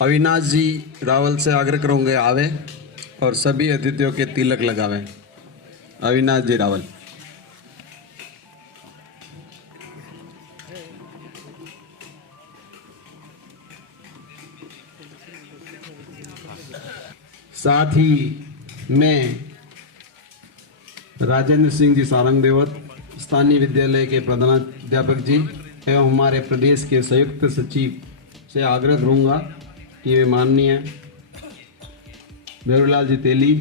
अविनाश जी रावल से आग्रह करूंगे आवे और सभी अतिथियों के तिलक लगावे। अविनाश जी रावल। साथ ही मैं राजेंद्र सिंह जी सारंग देवत स्थानीय विद्यालय के प्रधानाध्यापक जी एवं हमारे प्रदेश के संयुक्त सचिव से आग्रह करूंगा कि वे माननीय बेरूलाल जी तेली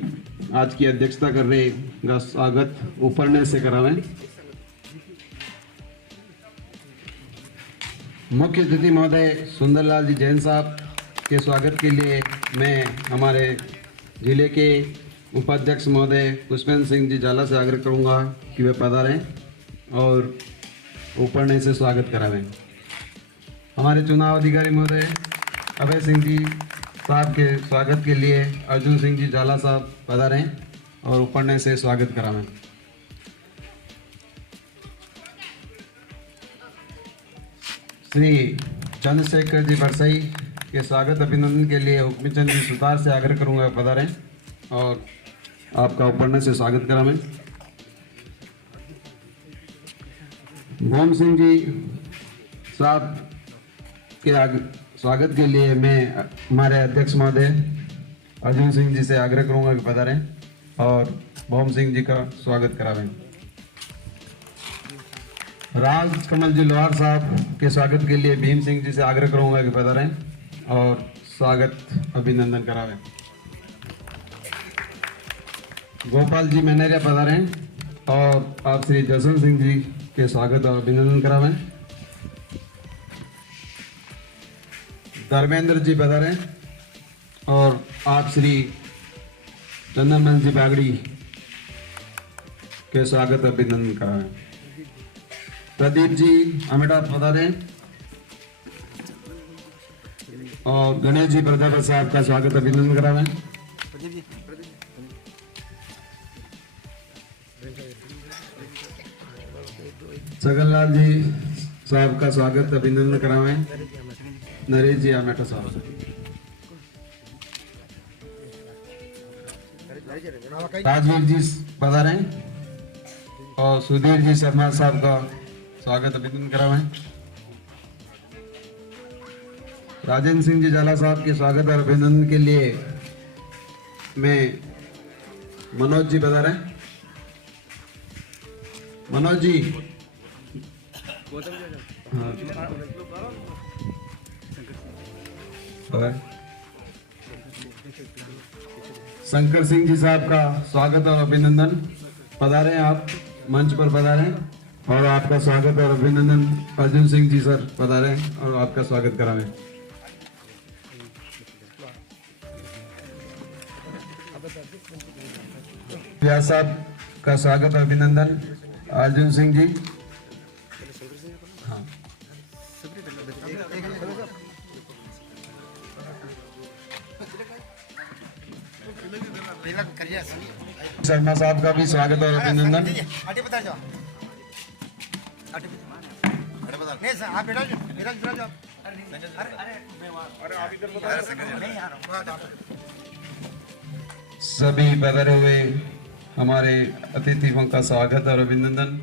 आज की अध्यक्षता कर रहे का स्वागत उपन्यास से करावें। मुख्य अतिथि महोदय सुंदरलाल जी जैन साहब के स्वागत के लिए मैं हमारे जिले के उपाध्यक्ष महोदय पुष्पेंद्र सिंह जी झाला से आग्रह करूंगा कि वे पधारें और उपन्यास से स्वागत करावें। हमारे चुनाव अधिकारी महोदय अभय सिंह जी साहब के स्वागत के लिए अर्जुन सिंह जी झाला साहब पधारें और उपन्यास से स्वागत करावें। श्री चंद्रशेखर जी बरसई के स्वागत अभिनंदन के लिए हुक्मचंद जी सुतार से आग्रह करूंगा पधारें और आपका उपन्यास से स्वागत करावें। भोम सिंह जी साहब के स्वागत के लिए मैं हमारे अध्यक्ष महोदय अर्जुन सिंह जी से आग्रह करूंगा कि पधारें और भोम सिंह जी का स्वागत करावें। राज कमल जी लोहार साहब के स्वागत के लिए भीम सिंह जी से आग्रह करूंगा कि पधारें और स्वागत अभिनंदन करावें। गोपाल जी मैनेरिया पधारें और आप श्री जसवंत सिंह जी के स्वागत और अभिनंदन करावें। धर्मेंद्र जी पधारें और आप श्री चंदन जी बागड़ी के स्वागत अभिनंदन करावें। प्रदीप जी अमेठा पधारें और गणेश जी प्रजापति साहब का स्वागत अभिनंदन करावें। छगनलाल जी साहब का स्वागत अभिनंदन करावें। नरेश जी आमेठा साहब। राजवीर जी पधारें और सुधीर जी शर्मा साहब का स्वागत अभिनंदन करावें। राजेंद्र सिंह जी झाला साहब के स्वागत और अभिनंदन के लिए मैं मनोज जी पधारें। मनोज जी शंकर सिंह जी साहब का स्वागत और अभिनंदन। पधारें आप मंच पर पधारें और आपका स्वागत और अभिनंदन। अर्जुन सिंह जी सर पधारें और आपका स्वागत करावें। व्यास साहब का स्वागत और अभिनंदन। अर्जुन सिंह जी शर्मा साहब का भी स्वागत और अभिनंदन। सभी पधारे हुए हमारे अतिथियों का स्वागत और अभिनंदन।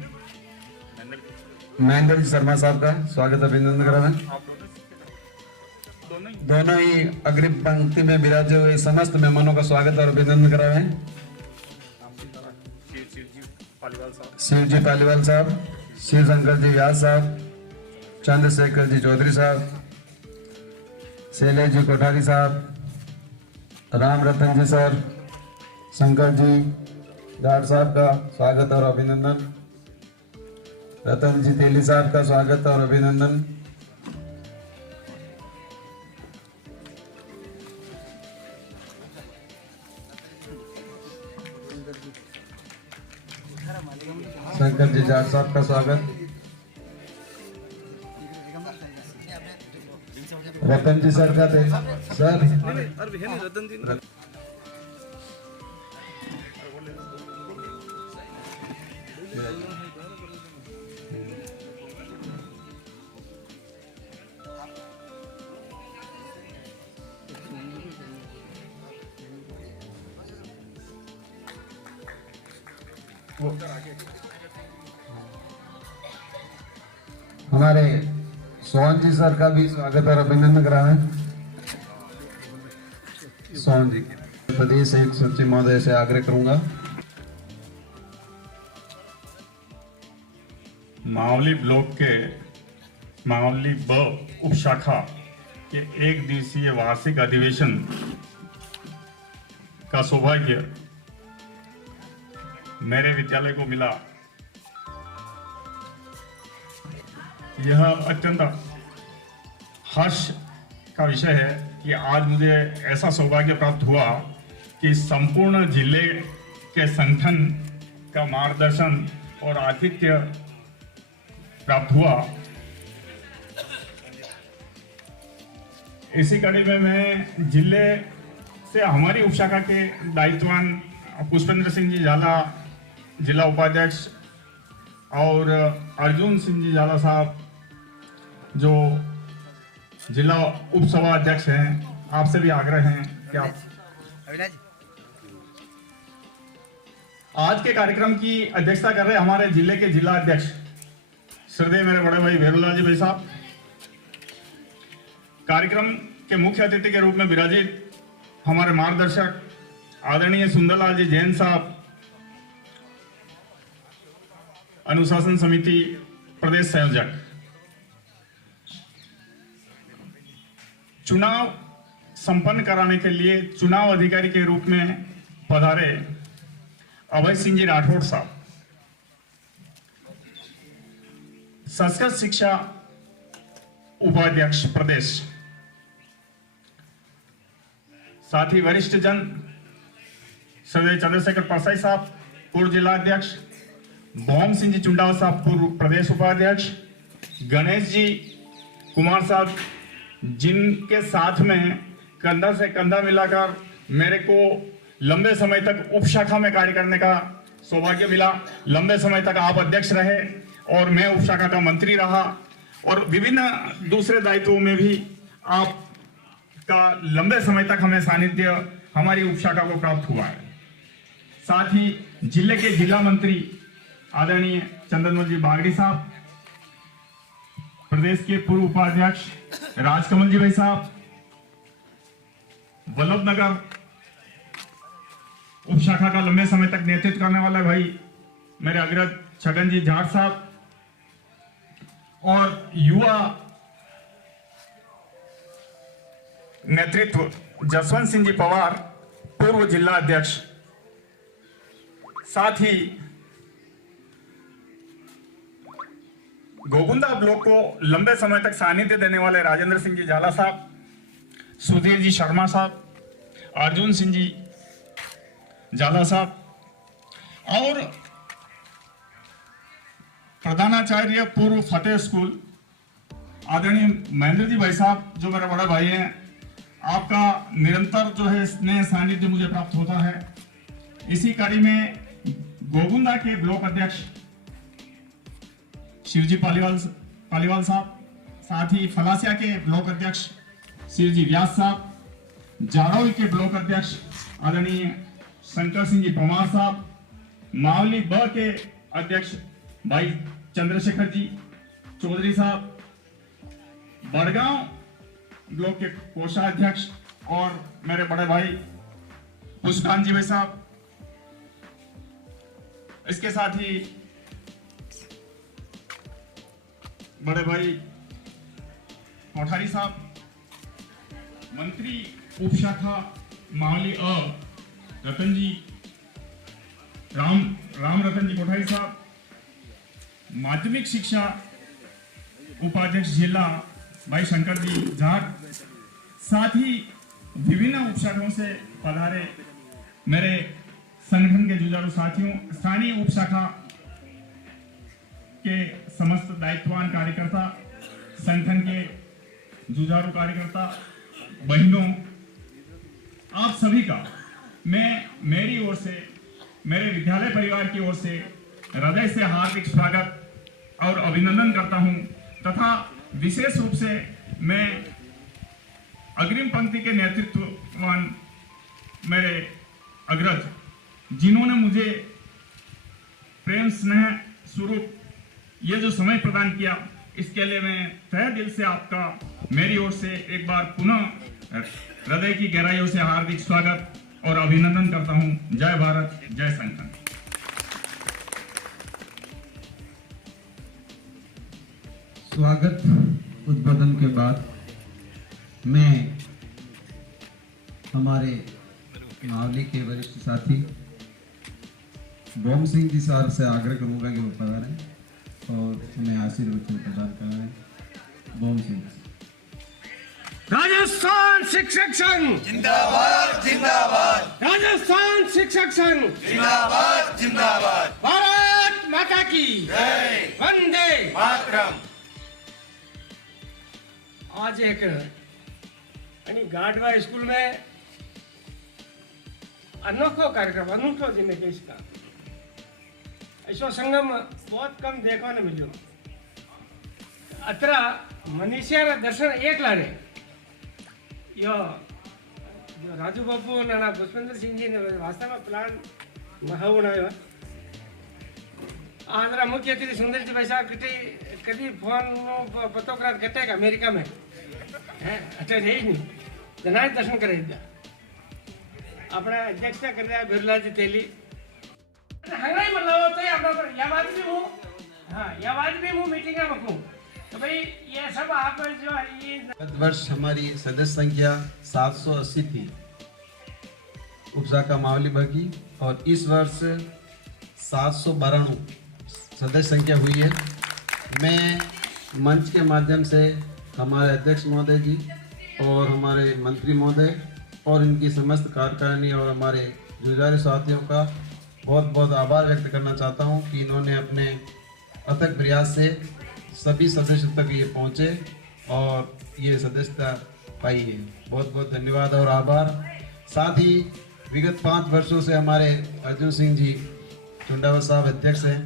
महेंद्र शर्मा साहब का स्वागत अभिनंदन करावें। दोनों ही अग्रिम पंक्ति में विराजे हुए समस्त मेहमानों का स्वागत और अभिनंदन करावें। शिव जी पालीवाल साहब, शिव शंकर जी व्यास साहब, चंद्रशेखर जी चौधरी साहब, शैलेश जी कोठारी साहब, राम रतन जी सर, शंकर जी जाट साहब का स्वागत और अभिनंदन। रतन जी तेली साहब का स्वागत और अभिनंदन। शंकर जी जाट साहब का स्वागत। रतन जी सर का थे सर। हमारे सोहन जी सर का भी स्वागत और अभिनंदन करा है। सोहन जी प्रदेश संयुक्त सचिव महोदय से आग्रह करूंगा। मावली ब्लॉक के मावली ब उप शाखा के एक दिवसीय वार्षिक अधिवेशन का सौभाग्य मेरे विद्यालय को मिला। यह अत्यंत हर्ष का विषय है कि आज मुझे ऐसा सौभाग्य प्राप्त हुआ कि संपूर्ण जिले के संगठन का मार्गदर्शन और आतिथ्य प्राप्त हुआ। इसी कड़ी में मैं जिले से हमारी उपशाखा के दायित्ववान पुष्पेंद्र सिंह जी झाला जिला उपाध्यक्ष और अर्जुन सिंह जी झाला साहब जो जिला उपसभा अध्यक्ष हैं, आपसे भी आग्रह है कि आप आज के कार्यक्रम की अध्यक्षता कर रहे हमारे जिले के जिला अध्यक्ष श्रद्धेय मेरे बड़े भाई भैरूलाल जी भाई साहब, कार्यक्रम के मुख्य अतिथि के रूप में विराजित हमारे मार्गदर्शक आदरणीय सुंदरलाल जी जैन साहब, अनुशासन समिति प्रदेश संयोजक, चुनाव संपन्न कराने के लिए चुनाव अधिकारी के रूप में पधारे अभय सिंह जी राठौड़ साहब, संस्कृत शिक्षा उपाध्यक्ष प्रदेश, साथ ही वरिष्ठ जन श्रद्धेय चंद्रशेखर परसाई साहब पूर्व जिला अध्यक्ष, भौम सिंह जी चुंडाव साहब पूर्व प्रदेश उपाध्यक्ष, गणेश जी कुमार साहब जिनके साथ में कंधा से कंधा मिलाकर मेरे को लंबे समय तक उप शाखा में कार्य करने का सौभाग्य मिला। लंबे समय तक आप अध्यक्ष रहे और मैं उप शाखा का मंत्री रहा और विभिन्न दूसरे दायित्वों में भी आपका लंबे समय तक हमें सानिध्य हमारी उप शाखा को प्राप्त हुआ है। साथ ही जिले के जिला मंत्री आदरणीय चंदनमल जी बागड़ी साहब, प्रदेश के पूर्व उपाध्यक्ष राजकमल जी भाई साहब, वल्लभनगर उप शाखा का लंबे समय तक नेतृत्व करने वाला भाई मेरे अग्रज छगन जी जाट साहब और युवा नेतृत्व जसवंत सिंह जी पवार पूर्व जिला अध्यक्ष, साथ ही गोगुंदा ब्लॉक को लंबे समय तक सानिध्य देने वाले राजेंद्र सिंह जी झाला साहब, सुधीर जी शर्मा साहब, अर्जुन सिंह जी झाला साहब और प्रधानाचार्य पूर्व फतेह स्कूल आदरणीय महेंद्र जी भाई साहब जो मेरे बड़े भाई हैं, आपका निरंतर जो है स्नेह सानिध्य मुझे प्राप्त होता है। इसी कड़ी में गोगुंदा के ब्लॉक अध्यक्ष शिवजी पालीवाल साहब, साथ ही फलासिया के ब्लॉक अध्यक्ष शिवजी व्यास साहब, जाड़ौल के ब्लॉक अध्यक्ष आदरणीय शंकर सिंह जी परमार साहब, मावली ब के अध्यक्ष भाई चंद्रशेखर जी चौधरी साहब, बड़गांव ब्लॉक के कोषाध्यक्ष और मेरे बड़े भाई मुस्कान जी भाई साहब, इसके साथ ही बड़े भाई कोठारी साहब, मंत्री उप शाखा मावली अ रतन जी राम रतन जी कोठारी साहब, माध्यमिक शिक्षा उपाध्यक्ष जिला भाई शंकर जी जाट, साथ ही विभिन्न उप शाखाओं से पधारे मेरे संगठन के जुझारू साथियों, स्थानीय उप शाखा के समस्त दायित्ववान कार्यकर्ता, संगठन के जुझारू कार्यकर्ता बहनों, आप सभी का मैं मेरी ओर से, मेरे विद्यालय परिवार की ओर से हृदय से हार्दिक स्वागत और अभिनंदन करता हूं तथा विशेष रूप से मैं अग्रिम पंक्ति के नेतृत्ववान मेरे अग्रज, जिन्होंने मुझे प्रेम स्नेह स्वरूप ये जो समय प्रदान किया, इसके लिए मैं तहे दिल से आपका मेरी ओर से एक बार पुनः हृदय की गहराइयों से हार्दिक स्वागत और अभिनंदन करता हूं। जय भारत, जय संगठन। स्वागत उद्बोधन के बाद मैं हमारे मावली के वरिष्ठ साथी बॉम सिंह जी सर से आग्रह करूंगा कि वो पधारें और हमें आशीर्वचन प्रदान कराएं। बॉम सिंह। राजस्थान शिक्षक संघ जिंदाबाद जिंदाबाद, राजस्थान शिक्षक संघ जिंदाबाद जिंदाबाद, भारत माता की जय वंदे। मातरम। आज एक आणि गाढवा स्कूल में अनोखो कार्यक्रम, अनूठो जिन्हें कही इसका ऐसा संगम बहुत कम देखने को मिलो। अत्र मनीषा दर्शन एक लाने यो जो राजू बाबू नाना पुष्पेंद्र सिंह जी ने वास्तव में प्लान महावणायो आंध्र मुख्यमंत्री सुंदर जी पैसा कभी फोन पतो करा कटेगा अमेरिका में है अटे रही नहीं जना दर्शन करे अपना अध्यक्ष कर रहा है बिरला जी तेली हंगाई मतलब होता है अपना या बात भी हूँ, हाँ या बात भी हूँ मीटिंग में रखूँ तो भाई ये सब आप जो ये गत वर्ष हमारी सदस्य संख्या 780 थी उपशाखा मावली की और इस वर्ष 792 सदस्य संख्या हुई है। मैं मंच के माध्यम से हमारे अध्यक्ष महोदय जी और हमारे मंत्री महोदय और इनकी समस्त कार्यकारिणी और हमारे जुझारू साथियों का बहुत बहुत आभार व्यक्त करना चाहता हूं कि इन्होंने अपने अथक प्रयास से सभी सदस्यों तक ये पहुंचे और ये सदस्यता पाई है। बहुत बहुत धन्यवाद और आभार। साथ ही विगत 5 वर्षों से हमारे अर्जुन सिंह जी चुंडावत साहब अध्यक्ष हैं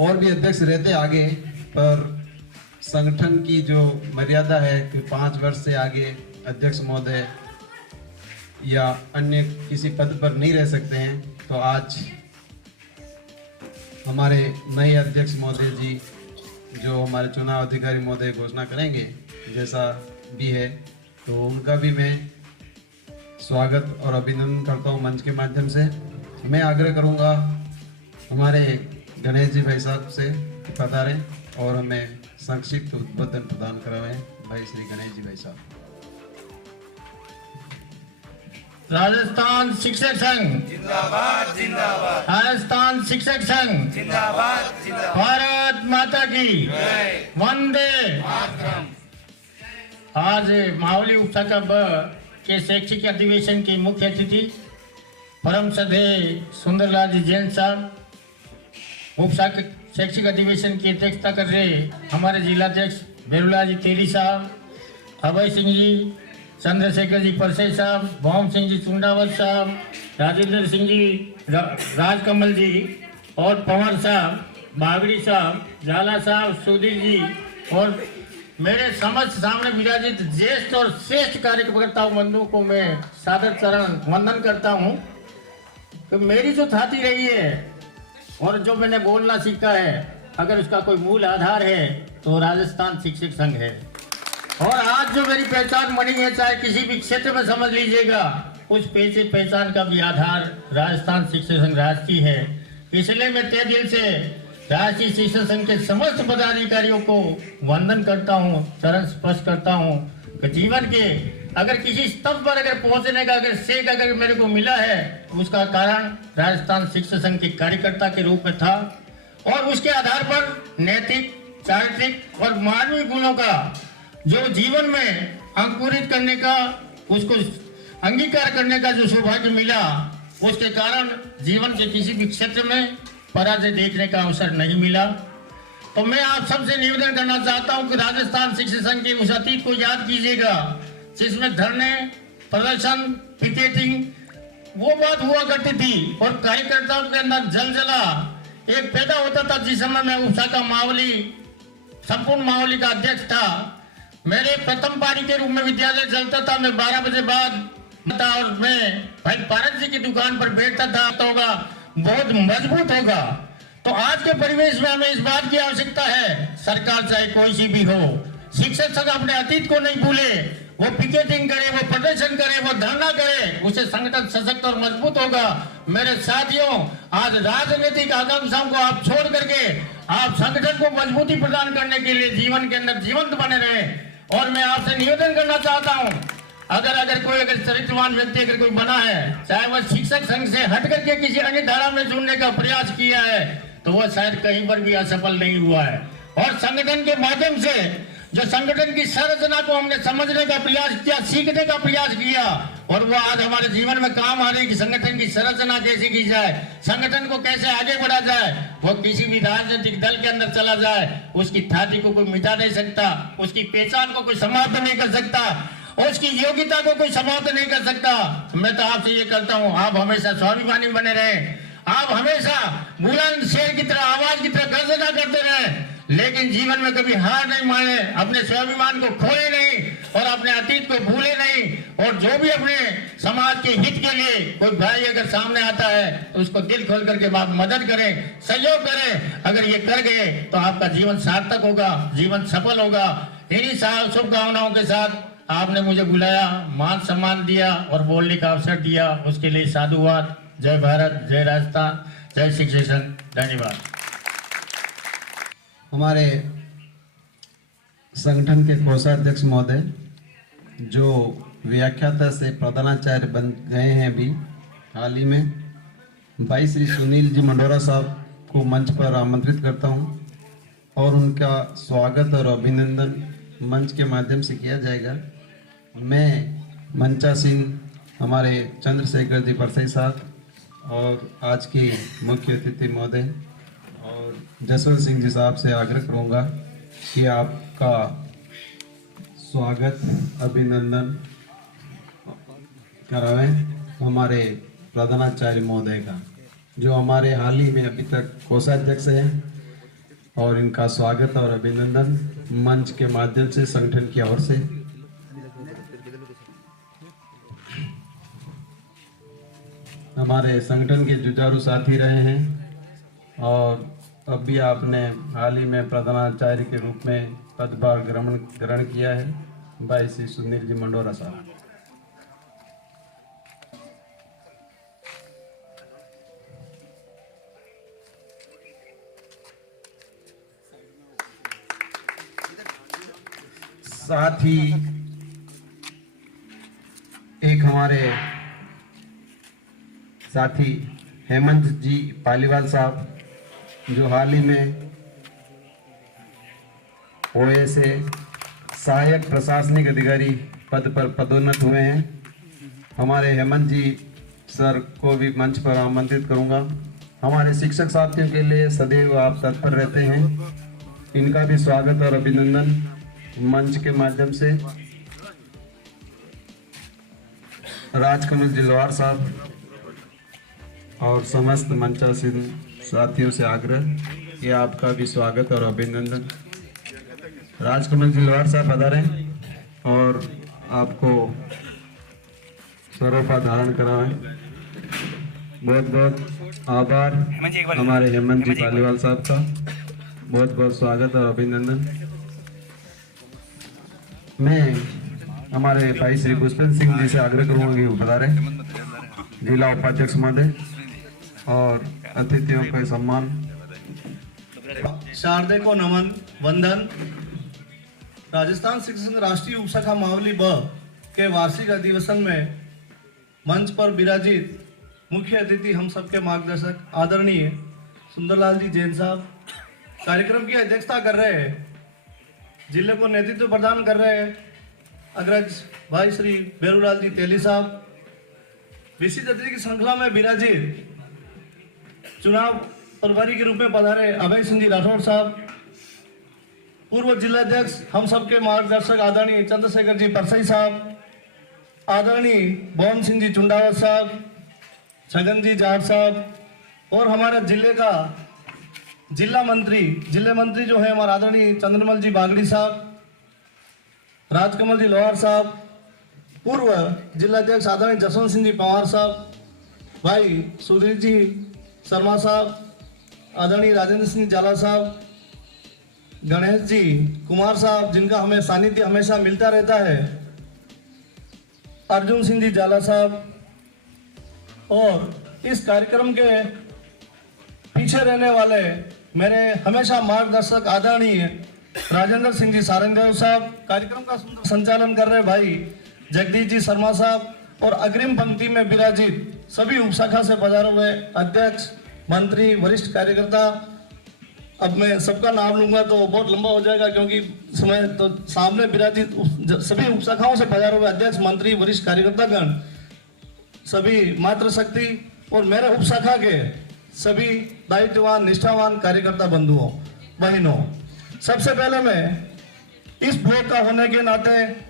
और भी अध्यक्ष रहते आगे, पर संगठन की जो मर्यादा है कि 5 वर्ष से आगे अध्यक्ष महोदय या अन्य किसी पद पर नहीं रह सकते हैं, तो आज हमारे नए अध्यक्ष महोदय जी जो हमारे चुनाव अधिकारी महोदय घोषणा करेंगे जैसा भी है, तो उनका भी मैं स्वागत और अभिनंदन करता हूं मंच के माध्यम से। मैं आग्रह करूंगा हमारे गणेश जी भाई साहब से पधारें और हमें संक्षिप्त उद्बोधन प्रदान करवाएं। भाई श्री गणेश जी भाई साहब। राजस्थान शिक्षक संघ जिंदाबाद जिंदाबाद, राजस्थान शिक्षक संघ जिंदाबाद जिंदाबाद, भारत माता की जय वंदे मातरम। आज मावली उपशाखा ब के शैक्षिक अधिवेशन के मुख्य अतिथि परम श्रद्धेय सुंदरलाल जी जैन साहब, उपशाखा शैक्षिक अधिवेशन की अध्यक्षता कर रहे हमारे जिलाध्यक्ष बिरला जी तेली साहब, अभय सिंह जी, चंद्रशेखर जी परसे साहब, बॉम सिंह जी चुंडावत साहब, राजेंद्र सिंह जी, राजकमल जी और पवन साहब, बागड़ी साहब, झाला साहब, सुधीर जी और मेरे समस्त सामने विराजित ज्येष्ठ और श्रेष्ठ कार्यकर्ताओं बंधुओं को मैं सादर चरण वंदन करता हूं। तो मेरी जो थाती रही है और जो मैंने बोलना सीखा है, अगर उसका कोई मूल आधार है तो राजस्थान शिक्षक संघ है। और आज जो मेरी पहचान बनी है, चाहे किसी भी क्षेत्र में समझ लीजिएगा, उस पहचान का भी आधार राजस्थान शिक्षक संघ राष्ट्रीय है। इसलिए मैं तहे दिल से राष्ट्रीय शिक्षक संघ के समस्त पदाधिकारियों को वंदन करता हूं, चरण स्पर्श करता हूं कि जीवन के अगर किसी स्तर पर अगर पहुंचने का अगर सेक अगर मेरे को मिला है, उसका कारण राजस्थान शिक्षक संघ के कार्यकर्ता के रूप में था और उसके आधार पर नैतिक, चारित्रिक और मानवीय गुणों का जो जीवन में अंकुरित करने का, उसको अंगीकार करने का जो सौभाग्य मिला, उसके कारण जीवन के किसी भी क्षेत्र में पराजय देखने का अवसर नहीं मिला। तो मैं आप सबसे निवेदन करना चाहता हूं कि राजस्थान शिक्षक संघ के उस अतीत को याद कीजिएगा जिसमें धरने, प्रदर्शन, पिकेटिंग वो बात हुआ करती थी और कार्यकर्ताओं के अंदर जलजला एक पैदा होता था। जिस समय मैं उपशाखा मावली संपूर्ण मावली का अध्यक्ष था, मेरे प्रथम पारी के रूप में विद्यालय चलता था। मैं 12 बजे बाद था और मैं भाई पारस जी की दुकान पर बैठता था। तो होगा बहुत मजबूत होगा। तो आज के परिवेश में हमें इस बात की आवश्यकता है, सरकार चाहे कोई सी भी हो, शिक्षक संघ अपने अतीत को नहीं भूले, वो पिकेटिंग करे, वो प्रदर्शन करे, वो धरना करे, उसे संगठन सशक्त और मजबूत होगा। मेरे साथियों, आज राजनीतिक आकांक्षाओं को आप छोड़ करके आप संगठन को मजबूती प्रदान करने के लिए जीवन के अंदर जीवंत बने रहे। और मैं आपसे निवेदन करना चाहता हूं, अगर कोई चरित्रवान व्यक्ति अगर कोई बना है, चाहे वह शिक्षक संघ से हट करके किसी अन्य धारा में जुड़ने का प्रयास किया है, तो वह शायद कहीं पर भी असफल नहीं हुआ है। और संगठन के माध्यम से जो संगठन की संरचना को हमने समझने का प्रयास किया, सीखने का प्रयास किया, और वो आज हमारे जीवन में काम आ रही है कि संगठन की संरचना कैसे की जाए, संगठन को कैसे आगे बढ़ा जाए। वो किसी भी राजनीतिक दल के अंदर चला जाए, उसकी ख्याति को कोई मिटा नहीं सकता, उसकी पहचान को कोई समाप्त नहीं कर सकता, उसकी योग्यता को कोई समाप्त नहीं कर सकता। मैं तो आपसे ये करता हूँ, आप हमेशा स्वाभिमानी बने रहे, आप हमेशा बुलंद शेर की तरह, आवाज की तरह गर्जना करते रहे, लेकिन जीवन में कभी हार नहीं माने, अपने स्वाभिमान को खोए नहीं और अपने अतीत को भूले नहीं। और जो भी अपने समाज के हित के लिए कोई भाई अगर सामने आता है तो उसको दिल खोल करके आप मदद करें, सहयोग करें। अगर ये कर गए तो आपका जीवन सार्थक होगा, जीवन सफल होगा। इन्हीं शुभकामनाओं के साथ आपने मुझे बुलाया, मान सम्मान दिया और बोलने का अवसर दिया, उसके लिए साधुवाद। जय भारत, जय राजस्थान, जय शिक्षक संघ। धन्यवाद। हमारे संगठन के कोषाध्यक्ष महोदय जो व्याख्याता से प्रधानाचार्य बन गए हैं अभी हाल ही में, भाई श्री सुनील जी मंडोरा साहब को मंच पर आमंत्रित करता हूं और उनका स्वागत और अभिनंदन मंच के माध्यम से किया जाएगा। मैं मंचासीन हमारे चंद्रशेखर जी परसई साहब और आज के मुख्य अतिथि महोदय और जसवंत सिंह जी साहब से आग्रह करूंगा कि आपका स्वागत अभिनंदन करावें हमारे प्रधानाचार्य महोदय का, जो हमारे हाल ही में अभी तक कोषाध्यक्ष हैं, और इनका स्वागत और अभिनंदन मंच के माध्यम से संगठन की ओर से। हमारे संगठन के जुझारू साथी रहे हैं और अब भी आपने हाल ही में प्रधानाचार्य के रूप में पदभार ग्रहण किया है, भाई श्री सुनील जी मंडोरा साहब। साथ ही एक हमारे साथी हेमंत जी पालीवाल साहब जो हाल ही में ओए से सहायक प्रशासनिक अधिकारी पद पर पदोन्नत हुए हैं। हमारे हेमंत जी सर को भी मंच पर आमंत्रित करूंगा। हमारे शिक्षक साथियों के लिए सदैव आप तत्पर रहते हैं, इनका भी स्वागत और अभिनंदन मंच के माध्यम से। राजकमल जिलवार साहब और समस्त मंचासीन साथियों से आग्रह कि आपका भी स्वागत और अभिनंदन। राजकमल जिलवार साहब पधारें और आपको सरोपा धारण कराएं। बहुत बहुत आभार हमारे हेमंत जी पालीवाल साहब का, बहुत बहुत स्वागत और अभिनंदन। मैं हमारे भाई श्री पुष्पेंद्र सिंह जी से आग्रह करूंगा कि वो पधारें, जिला उपाध्यक्ष महोदय, और अतिथियों का सम्मान। शारदे को नमन वंदन। राजस्थान शिक्षक संघ राष्ट्रीय उपशाखा मावली ब के वार्षिक अधिवेशन में मंच पर विराजित मुख्य अतिथि हम सबके मार्गदर्शक आदरणीय सुंदरलाल जी जैन साहब कार्यक्रम की अध्यक्षता कर रहे हैं, जिले को नेतृत्व प्रदान कर रहे हैं अग्रज भाई श्री बेरूलाल जी तेली साहब। विशिष्ट अतिथि की श्रृंखला में विराजित चुनाव प्रभारी के रूप में पधारे अभय सिंह जी राठौर साहब, पूर्व जिलाध्यक्ष हम सबके मार्गदर्शक आदरणीय चंद्रशेखर जी परसई साहब, आदरणीय बोम सिंह जी चुंडावत साहब, छगन जी जाट साहब, और हमारे जिले का जिले मंत्री जो है हमारे आदरणीय चंद्रमल जी बागड़ी साहब, राजकमल जी लोहार साहब, पूर्व जिलाध्यक्ष आदरणीय जसवंत सिंह जी पवार साहब, भाई सुधीर जी शर्मा साहब, आदरणीय राजेंद्र सिंह जाला साहब, गणेश जी कुमार साहब जिनका हमें सानिध्य हमेशा मिलता रहता है, अर्जुन सिंह जी जाला साहब, और इस कार्यक्रम के पीछे रहने वाले मेरे हमेशा मार्गदर्शक आदरणीय राजेंद्र सिंह जी सारंगदेव साहब, कार्यक्रम का सुंदर संचालन कर रहे भाई जगदीश जी शर्मा साहब, और अग्रिम पंक्ति में विराजित सभी उपशाखा से पधारे हुए अध्यक्ष, मंत्री, वरिष्ठ कार्यकर्ता। अब मैं सबका नाम लूंगा तो बहुत लंबा हो जाएगा, क्योंकि समय तो सामने विराजित सभी उपशाखाओं से पधारे हुए अध्यक्ष, मंत्री, वरिष्ठ कार्यकर्ता गण, सभी मातृशक्ति और मेरे उपशाखा के सभी दायित्ववान निष्ठावान कार्यकर्ता बंधुओं बहनों, सबसे पहले मैं इस ब्लॉक का होने के नाते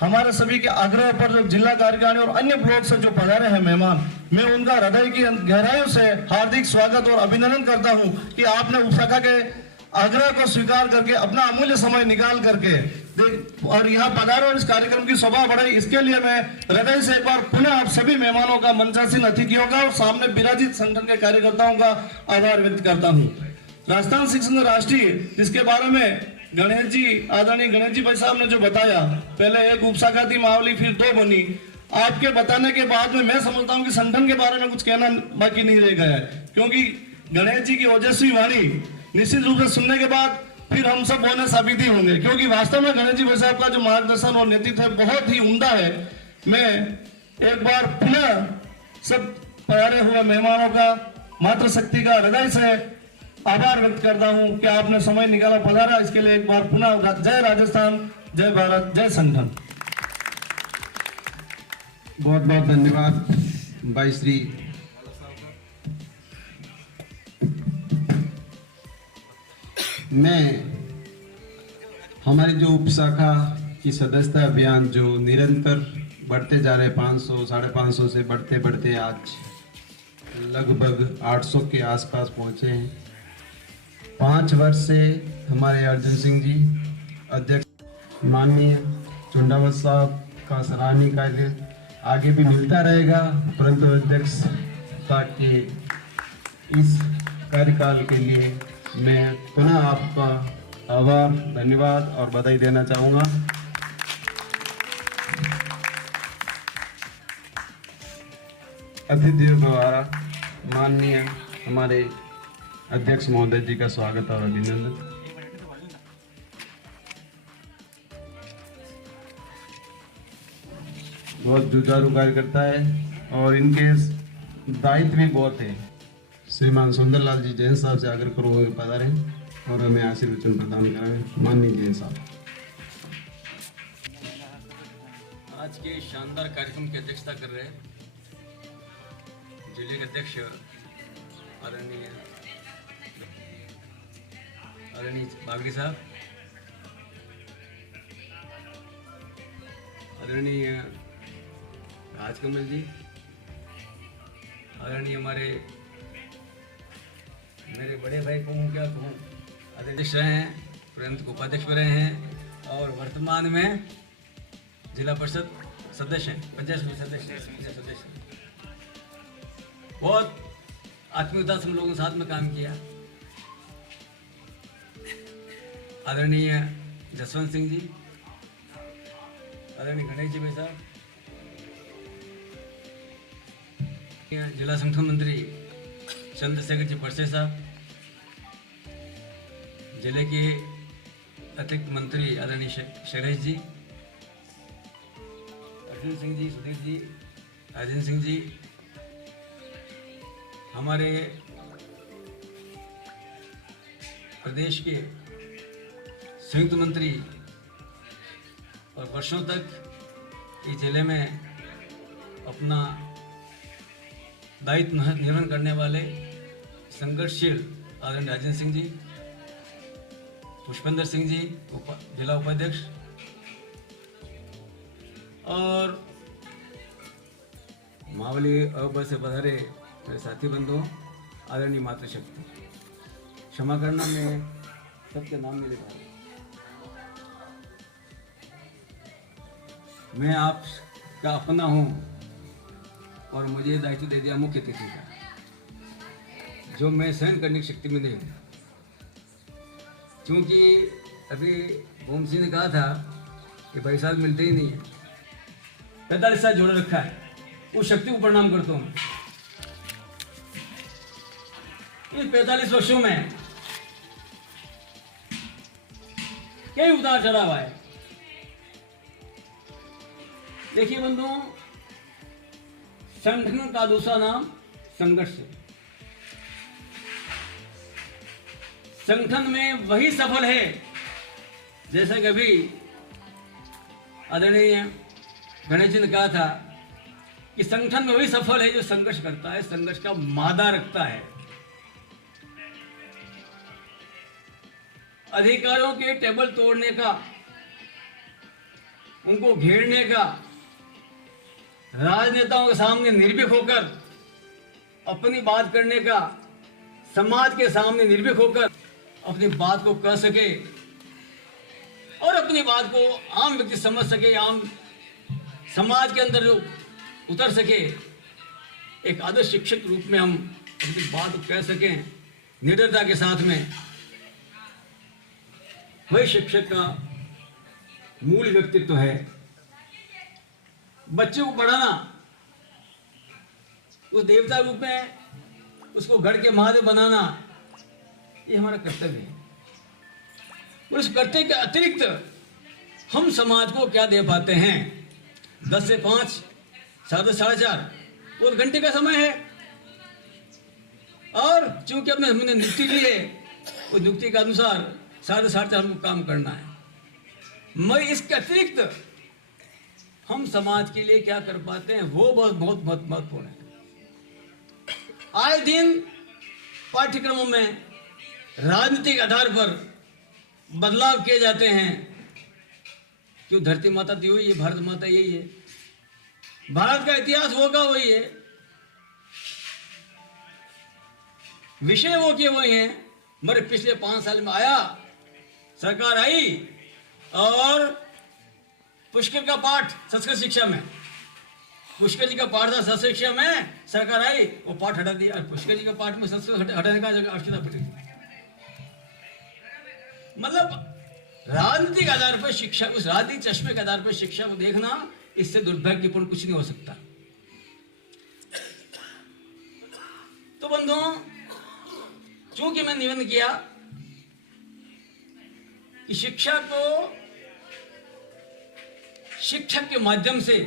हमारे सभी के आग्रह पर जो जिला कार्यकारिणी और अन्य ब्लॉक से जो पधारे हैं मेहमान, मैं उनका हृदय की गहराइयों से हार्दिक स्वागत और अभिनंदन करता हूं कि आपने उपशाखा के आग्रह को स्वीकार करके अपना अमूल्य समय निकाल करके और यहाँ पधारो, इस कार्यक्रम की शोभा बढ़ाई। इसके लिए मैं हृदय से एक बार पुनः आप सभी मेहमानों का, मंचासीन अतिथियों का और सामने विराजित संगठन के कार्यकर्ताओं का आभार व्यक्त करता हूँ। राजस्थान शिक्षक संघ राष्ट्रीय, जिसके बारे में गणेश जी, आदरणीय गणेश जी भाई साहब ने जो बताया, पहले एक उपशाखा थी मावली, फिर 2 बनी। आपके बताने के बाद में मैं समझता हूँ कि संगठन के बारे में कुछ कहना बाकी नहीं रह गया है, क्योंकि गणेश जी की ओजस्वी वाणी निश्चित रूप से सुनने के बाद फिर हम सब बोलने साबित ही होंगे, क्योंकि वास्तव में गणेश जी भाई साहब का जो मार्गदर्शन और नेतृत्व है बहुत ही उम्दा है। मैं एक बार पुनः सब पधारे हुए मेहमानों का, मातृशक्ति का हृदय से आभार व्यक्त करता हूं कि आपने समय निकाला, पधारा। इसके लिए एक बार पुनः जय राजस्थान, जय भारत, जय संगठन। बहुत बहुत धन्यवाद भाई श्री। मैं हमारी जो उपशाखा की सदस्यता अभियान जो निरंतर बढ़ते जा रहे, 500 550 से बढ़ते बढ़ते आज लगभग 800 के आसपास पहुंचे हैं। 5 वर्ष से हमारे अर्जुन सिंह जी अध्यक्ष, माननीय चुंडावत साहब का सराहनीय कार्य आगे भी मिलता रहेगा, परंतु अध्यक्षता के इस कार्यकाल के लिए मैं पुनः आपका आभार, धन्यवाद और बधाई देना चाहूँगा। अतिथियों द्वारा माननीय हमारे अध्यक्ष महोदय जी का स्वागत और अभिनंदन। बहुत जुझारू कार्यकर्ता है और इनके दायित्व भी बहुत है। श्रीमान सुंदरलाल जी जैन साहब से आग्रह करूँगा पधारें और हमें आशीर्वचन प्रदान करें। माननीय जैन साहब। आज के शानदार कार्यक्रम की अध्यक्षता कर रहे जिले के अध्यक्ष आदरणीय बागड़ी साहब, आदरणीय राजकमल जी, आदरणीय हमारे मेरे बड़े भाई को क्या कहूँ, अध्यक्ष रहे हैं, तुरंत उपाध्यक्ष भी रहे हैं और वर्तमान में जिला परिषद सदस्य हैं, पंचायत सदस्य। बहुत आत्मीयता से हम लोगों के साथ में काम किया। आदरणीय जसवंत सिंह जी, आदरणीय गणेश जी भाई साहब, जिला संगठन मंत्री चंद्रशेखर जी परसे साहब, जिले के अतिरिक्त मंत्री आदरणीय शैलेश जी, अर्जुन सिंह जी, सुधीर जी, राजेंद्र सिंह जी, हमारे प्रदेश के संयुक्त मंत्री और वर्षों तक इस जिले में अपना दायित्व निर्वहन करने वाले संघर्षशील आदरणीय राजेंद्र सिंह जी, पुष्पेंद्र सिंह जी जिला उपाध्यक्ष, और मावली अ से पधारे मेरे साथी बंधुओं, आदरणीय मातृशक्ति, क्षमा करना मैं सबके नाम नहीं ले पा रहा। मैं आपका अपना हूँ और मुझे दायित्व दे दिया मुख्य अतिथि का, जो मैं सहन करने की शक्ति में नहीं हूँ। क्योंकि अभी भूम सिंह ने कहा था कि भाई साहब मिलते ही नहीं है, 45 साल जोड़ा रखा है, उस शक्ति को प्रणाम करता हूँ। इन 45 वर्षों में कई उतार चढ़ाव आए। देखिए बंधुओं, संगठन का दूसरा नाम संघर्ष है। संगठन में वही सफल है, जैसे कभी आदरणीय गणेश जी ने कहा था कि संगठन में वही सफल है जो संघर्ष करता है, संघर्ष का मादा रखता है। अधिकारियों के टेबल तोड़ने का, उनको घेरने का, राजनेताओं के सामने निर्भीक होकर अपनी बात करने का, समाज के सामने निर्भीक होकर अपनी बात को कह सके और अपनी बात को आम व्यक्ति समझ सके, आम समाज के अंदर जो उतर सके, एक आदर्श शिक्षक के रूप में हम अपनी बात को कह सकें निडरता के साथ में, वही शिक्षक का मूल व्यक्तित्व है। बच्चे को पढ़ाना, उस देवता रूप में उसको गढ़ के महादेव बनाना, ये हमारा कर्तव्य है। और उस कर्तव्य के अतिरिक्त हम समाज को क्या दे पाते हैं? 10 से 5, 7 से 4.5 वो घंटे का समय है, और चूंकि हमने नियुक्ति ली है, उस नियुक्ति के अनुसार 4.5 हमको काम करना है। मगर इसके अतिरिक्त हम समाज के लिए क्या कर पाते हैं, वो बहुत महत्वपूर्ण है। आए दिन पाठ्यक्रमों में राजनीतिक आधार पर बदलाव किए जाते हैं। क्यों? धरती माता दी हुई है, भारत माता यही है, भारत का इतिहास होगा वही है, विषय वो के वही हैं। मगर पिछले 5 साल में आया, सरकार आई और पुष्कर का पाठ संस्कृत शिक्षा में, पुष्कर जी का पाठ था संस्कृत शिक्षा में, सरकार आई वो पाठ हटा दिया। पुष्कर जी का पाठ में संस्कृत हटाने का जगह आवश्यकता पड़ी। मतलब राजनीतिक आधार पर शिक्षा, उस राजनीतिक चश्मे के आधार पर शिक्षा को देखना, इससे दुर्भाग्यपूर्ण कुछ नहीं हो सकता। तो बंधुओं, चूंकि मैं निवेदन किया कि शिक्षा को शिक्षक के माध्यम से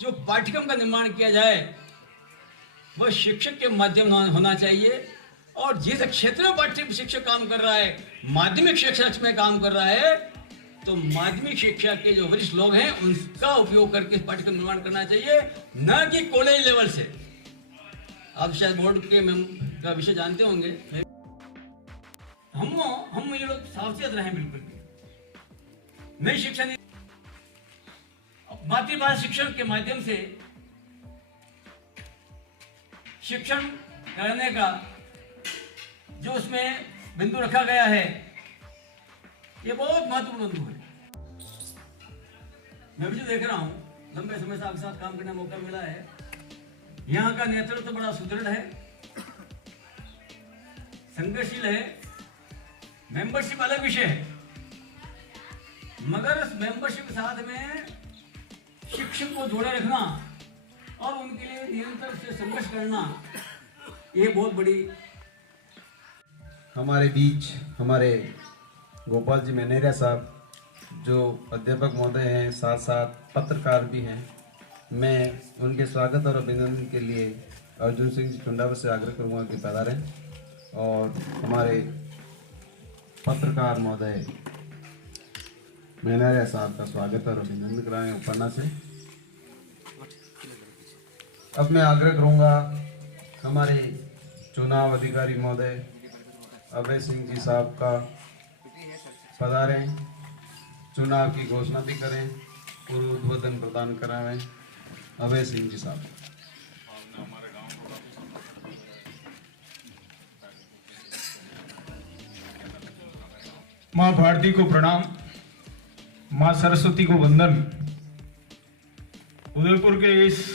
जो पाठ्यक्रम का निर्माण किया जाए, वह शिक्षक के माध्यम होना चाहिए। और जिस क्षेत्र में पाठ्य शिक्षक काम कर रहा है, माध्यमिक शिक्षा में काम कर रहा है, तो माध्यमिक शिक्षा के जो वरिष्ठ लोग हैं उनका उपयोग करके पाठ्यक्रम निर्माण करना चाहिए, न कि कॉलेज लेवल से। आप शायद बोर्ड के का विषय जानते होंगे। हम ये लोग सावचेत रहे बिल्कुल भी। नई शिक्षा नीति मातृभाषा शिक्षण के माध्यम से शिक्षण करने का जो उसमें बिंदु रखा गया है, ये बहुत महत्वपूर्ण बिंदु है। मैं भी जो देख रहा हूं, लंबे समय से आपके साथ काम करने का मौका मिला है, यहाँ का नेतृत्व तो बड़ा सुदृढ़ है, संघर्षशील है। मेंबरशिप अलग विषय है, मगर उस मेंबरशिप के साथ में शिक्षक को जोड़े रखना और उनके लिए निरंतर से संघर्ष करना, ये बहुत बड़ी। हमारे बीच हमारे गोपाल जी मैनेरिया साहब, जो अध्यापक महोदय हैं, साथ साथ पत्रकार भी हैं। मैं उनके स्वागत और अभिनंदन के लिए अर्जुन सिंह जी चुंडावत से आग्रह करूँगा कि पधारें, और हमारे पत्रकार महोदय मैनेरिया साहब का स्वागत और अभिनंदन कराएं उपन्यास से। अब मैं आग्रह करूँगा हमारे चुनाव अधिकारी महोदय अभय सिंह जी साहब का पधारें, चुनाव की घोषणा भी करें, पूर्व उद्बोधन प्रदान करावें। अभय सिंह जी साहब। माँ भारती को प्रणाम, माँ सरस्वती को वंदन। उदयपुर के इस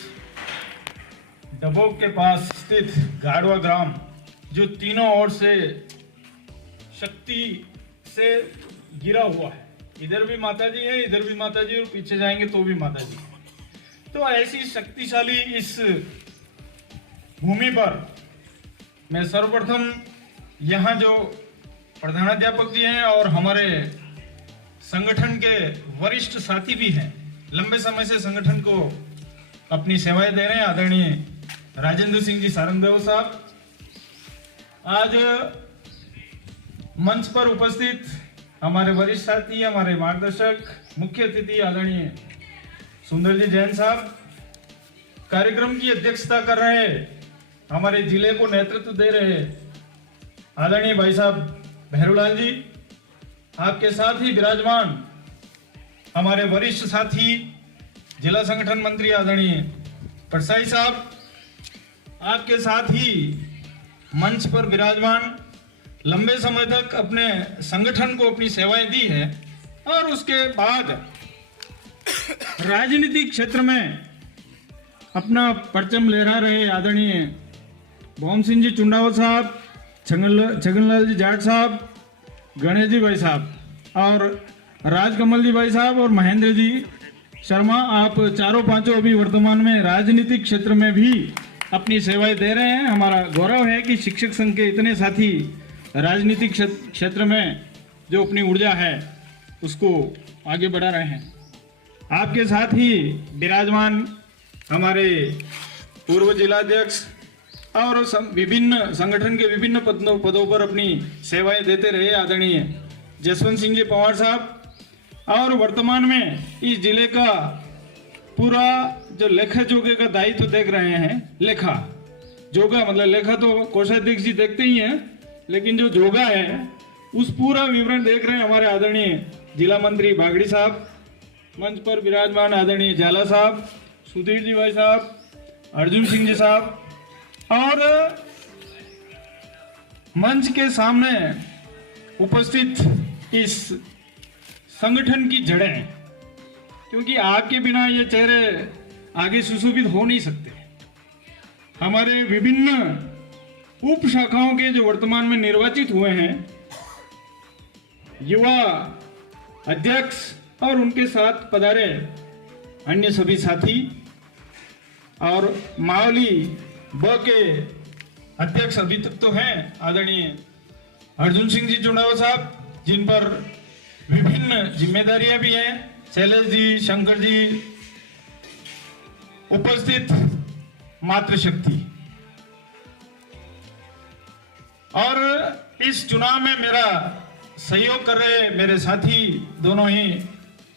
डबोक के पास स्थित गाड़वा ग्राम, जो तीनों ओर से शक्ति से गिरा हुआ है, इधर भी माता जी है, इधर भी माता जी, और पीछे जाएंगे तो भी माता जी। तो ऐसी शक्तिशाली इस भूमि पर मैं सर्वप्रथम यहाँ जो प्रधानाध्यापक जी हैं और हमारे संगठन के वरिष्ठ साथी भी हैं, लंबे समय से संगठन को अपनी सेवाएं दे रहे हैं, आदरणीय राजेंद्र सिंह जी सारंगदेव साहब, आज मंच पर उपस्थित हमारे वरिष्ठ साथी, हमारे मार्गदर्शक, मुख्य अतिथि आदरणीय सुंदर जी जैन साहब, कार्यक्रम की अध्यक्षता कर रहे, हमारे जिले को नेतृत्व दे रहे आदरणीय भाई साहब भैरूलाल जी, आपके साथ ही विराजमान हमारे वरिष्ठ साथी जिला संगठन मंत्री आदरणीय परसाई साहब, आपके साथ ही मंच पर विराजमान, लंबे समय तक अपने संगठन को अपनी सेवाएं दी है और उसके बाद राजनीतिक क्षेत्र में अपना परचम लहरा रहे आदरणीय भौम सिंह जी चुंडावत साहब, छगनलाल जी जाट साहब, गणेश जी भाई साहब और राजकमल जी भाई साहब और महेंद्र जी शर्मा, आप चारों पांचों अभी वर्तमान में राजनीतिक क्षेत्र में भी अपनी सेवाएं दे रहे हैं। हमारा गौरव है कि शिक्षक संघ के इतने साथी राजनीतिक क्षेत्र में जो अपनी ऊर्जा है उसको आगे बढ़ा रहे हैं। आपके साथ ही विराजमान हमारे पूर्व जिलाध्यक्ष और विभिन्न संगठन के विभिन्न पदों पर अपनी सेवाएं देते रहे आदरणीय जसवंत सिंह जी पवार साहब, और वर्तमान में इस जिले का पूरा जो लेखा जोगे का दायित्व देख रहे हैं। लेखा जोगा मतलब लेखा तो कोषाध्यक्ष जी देखते ही हैं, लेकिन जो जोगा है उस पूरा विवरण देख रहे हैं हमारे आदरणीय जिला मंत्री बागड़ी साहब, मंच पर विराजमान आदरणीय जाला साहब, सुधीर जी भाई साहब, अर्जुन सिंह जी साहब, और मंच के सामने उपस्थित इस संगठन की जड़ें, क्योंकि आपके बिना ये चेहरे आगे सुशोभित हो नहीं सकते। हमारे विभिन्न उप शाखाओं के जो वर्तमान में निर्वाचित हुए हैं युवा अध्यक्ष और उनके साथ पधारे अन्य सभी साथी, और मावली ब के अध्यक्ष अभी तक तो हैं आदरणीय अर्जुन सिंह जी चुनाव साहब, जिन पर विभिन्न जिम्मेदारियां भी हैं, शैलेश जी, शंकर जी, उपस्थित मातृशक्ति, और इस चुनाव में मेरा सहयोग कर रहे मेरे साथी दोनों ही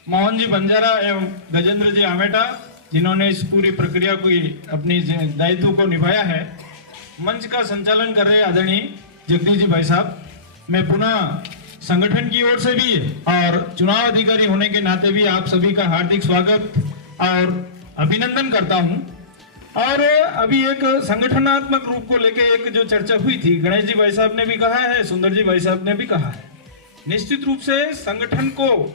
मोहन जी बंजारा एवं गजेंद्र जी आमेटा, जिन्होंने इस पूरी प्रक्रिया को अपनी दायित्व को निभाया है। मंच का संचालन कर रहे आदरणीय जगदीश जी भाई साहब, मैं पुनः संगठन की ओर से भी और चुनाव अधिकारी होने के नाते भी आप सभी का हार्दिक स्वागत और अभिनंदन करता हूं। और अभी एक संगठनात्मक रूप को लेकर एक जो चर्चा हुई थी, गणेश जी भाई साहब ने भी कहा है, सुंदर जी भाई साहब ने भी कहा है, निश्चित रूप से संगठन को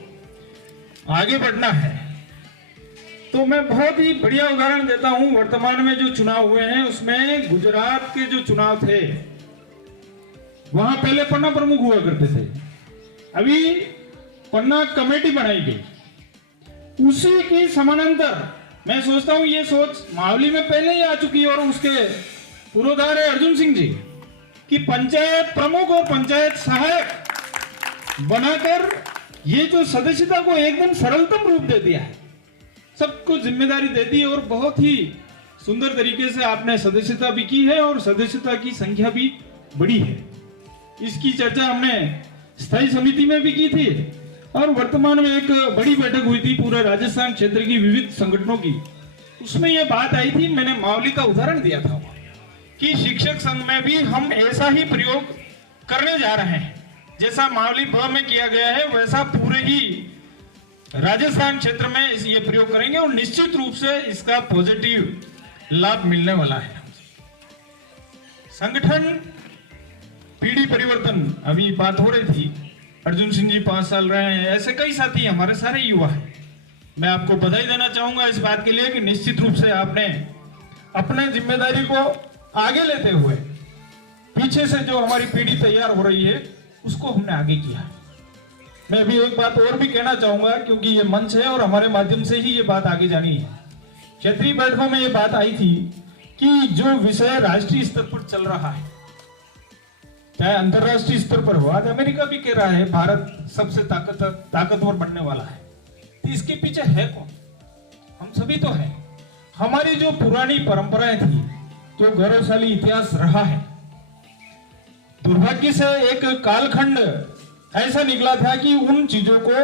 आगे बढ़ना है। तो मैं बहुत ही बढ़िया उदाहरण देता हूं, वर्तमान में जो चुनाव हुए हैं उसमें गुजरात के जो चुनाव थे वहां पहले पन्ना प्रमुख हुआ करते थे, अभी पन्ना कमेटी बनाई गई। उसी की समानांतर मैं सोचता हूं ये सोच मावली में पहले ही आ चुकी है, और उसके पुरोधार है अर्जुन सिंह जी कि पंचायत प्रमुख और पंचायत सहायक बनाकर ये जो सदस्यता को एकदम सरलतम रूप दे दिया है, सबको जिम्मेदारी दे दी, और बहुत ही सुंदर तरीके से आपने सदस्यता भी की है और सदस्यता की संख्या भी बढ़ी है। इसकी चर्चा हमने स्थायी समिति में भी की थी, और वर्तमान में एक बड़ी बैठक हुई थी पूरे राजस्थान क्षेत्र की विविध संगठनों की, उसमें यह बात आई थी, मैंने मावली का उदाहरण दिया था कि शिक्षक संघ में भी हम ऐसा ही प्रयोग करने जा रहे हैं। जैसा मावली ब में किया गया है वैसा पूरे ही राजस्थान क्षेत्र में ये प्रयोग करेंगे और निश्चित रूप से इसका पॉजिटिव लाभ मिलने वाला है। संगठन पीढ़ी परिवर्तन, अभी बात हो रही थी, अर्जुन सिंह जी 5 साल रहे हैं, ऐसे कई साथी हमारे सारे युवा हैं। मैं आपको बधाई देना चाहूंगा इस बात के लिए कि निश्चित रूप से आपने अपने जिम्मेदारी को आगे लेते हुए पीछे से जो हमारी पीढ़ी तैयार हो रही है उसको हमने आगे किया। मैं अभी एक बात और भी कहना चाहूंगा क्योंकि ये मंच है और हमारे माध्यम से ही ये बात आगे जानी है। क्षेत्रीय बैठकों में ये बात आई थी कि जो विषय राष्ट्रीय स्तर पर चल रहा है चाहे अंतरराष्ट्रीय स्तर पर हो, आज अमेरिका भी कह रहा है भारत सबसे ताकतवर बनने वाला है, तो इसके पीछे है कौन? हम सभी तो हैं। हमारी जो पुरानी परंपराएं थी, जो गौरवशाली इतिहास रहा है, दुर्भाग्य से एक कालखंड ऐसा निकला था कि उन चीजों को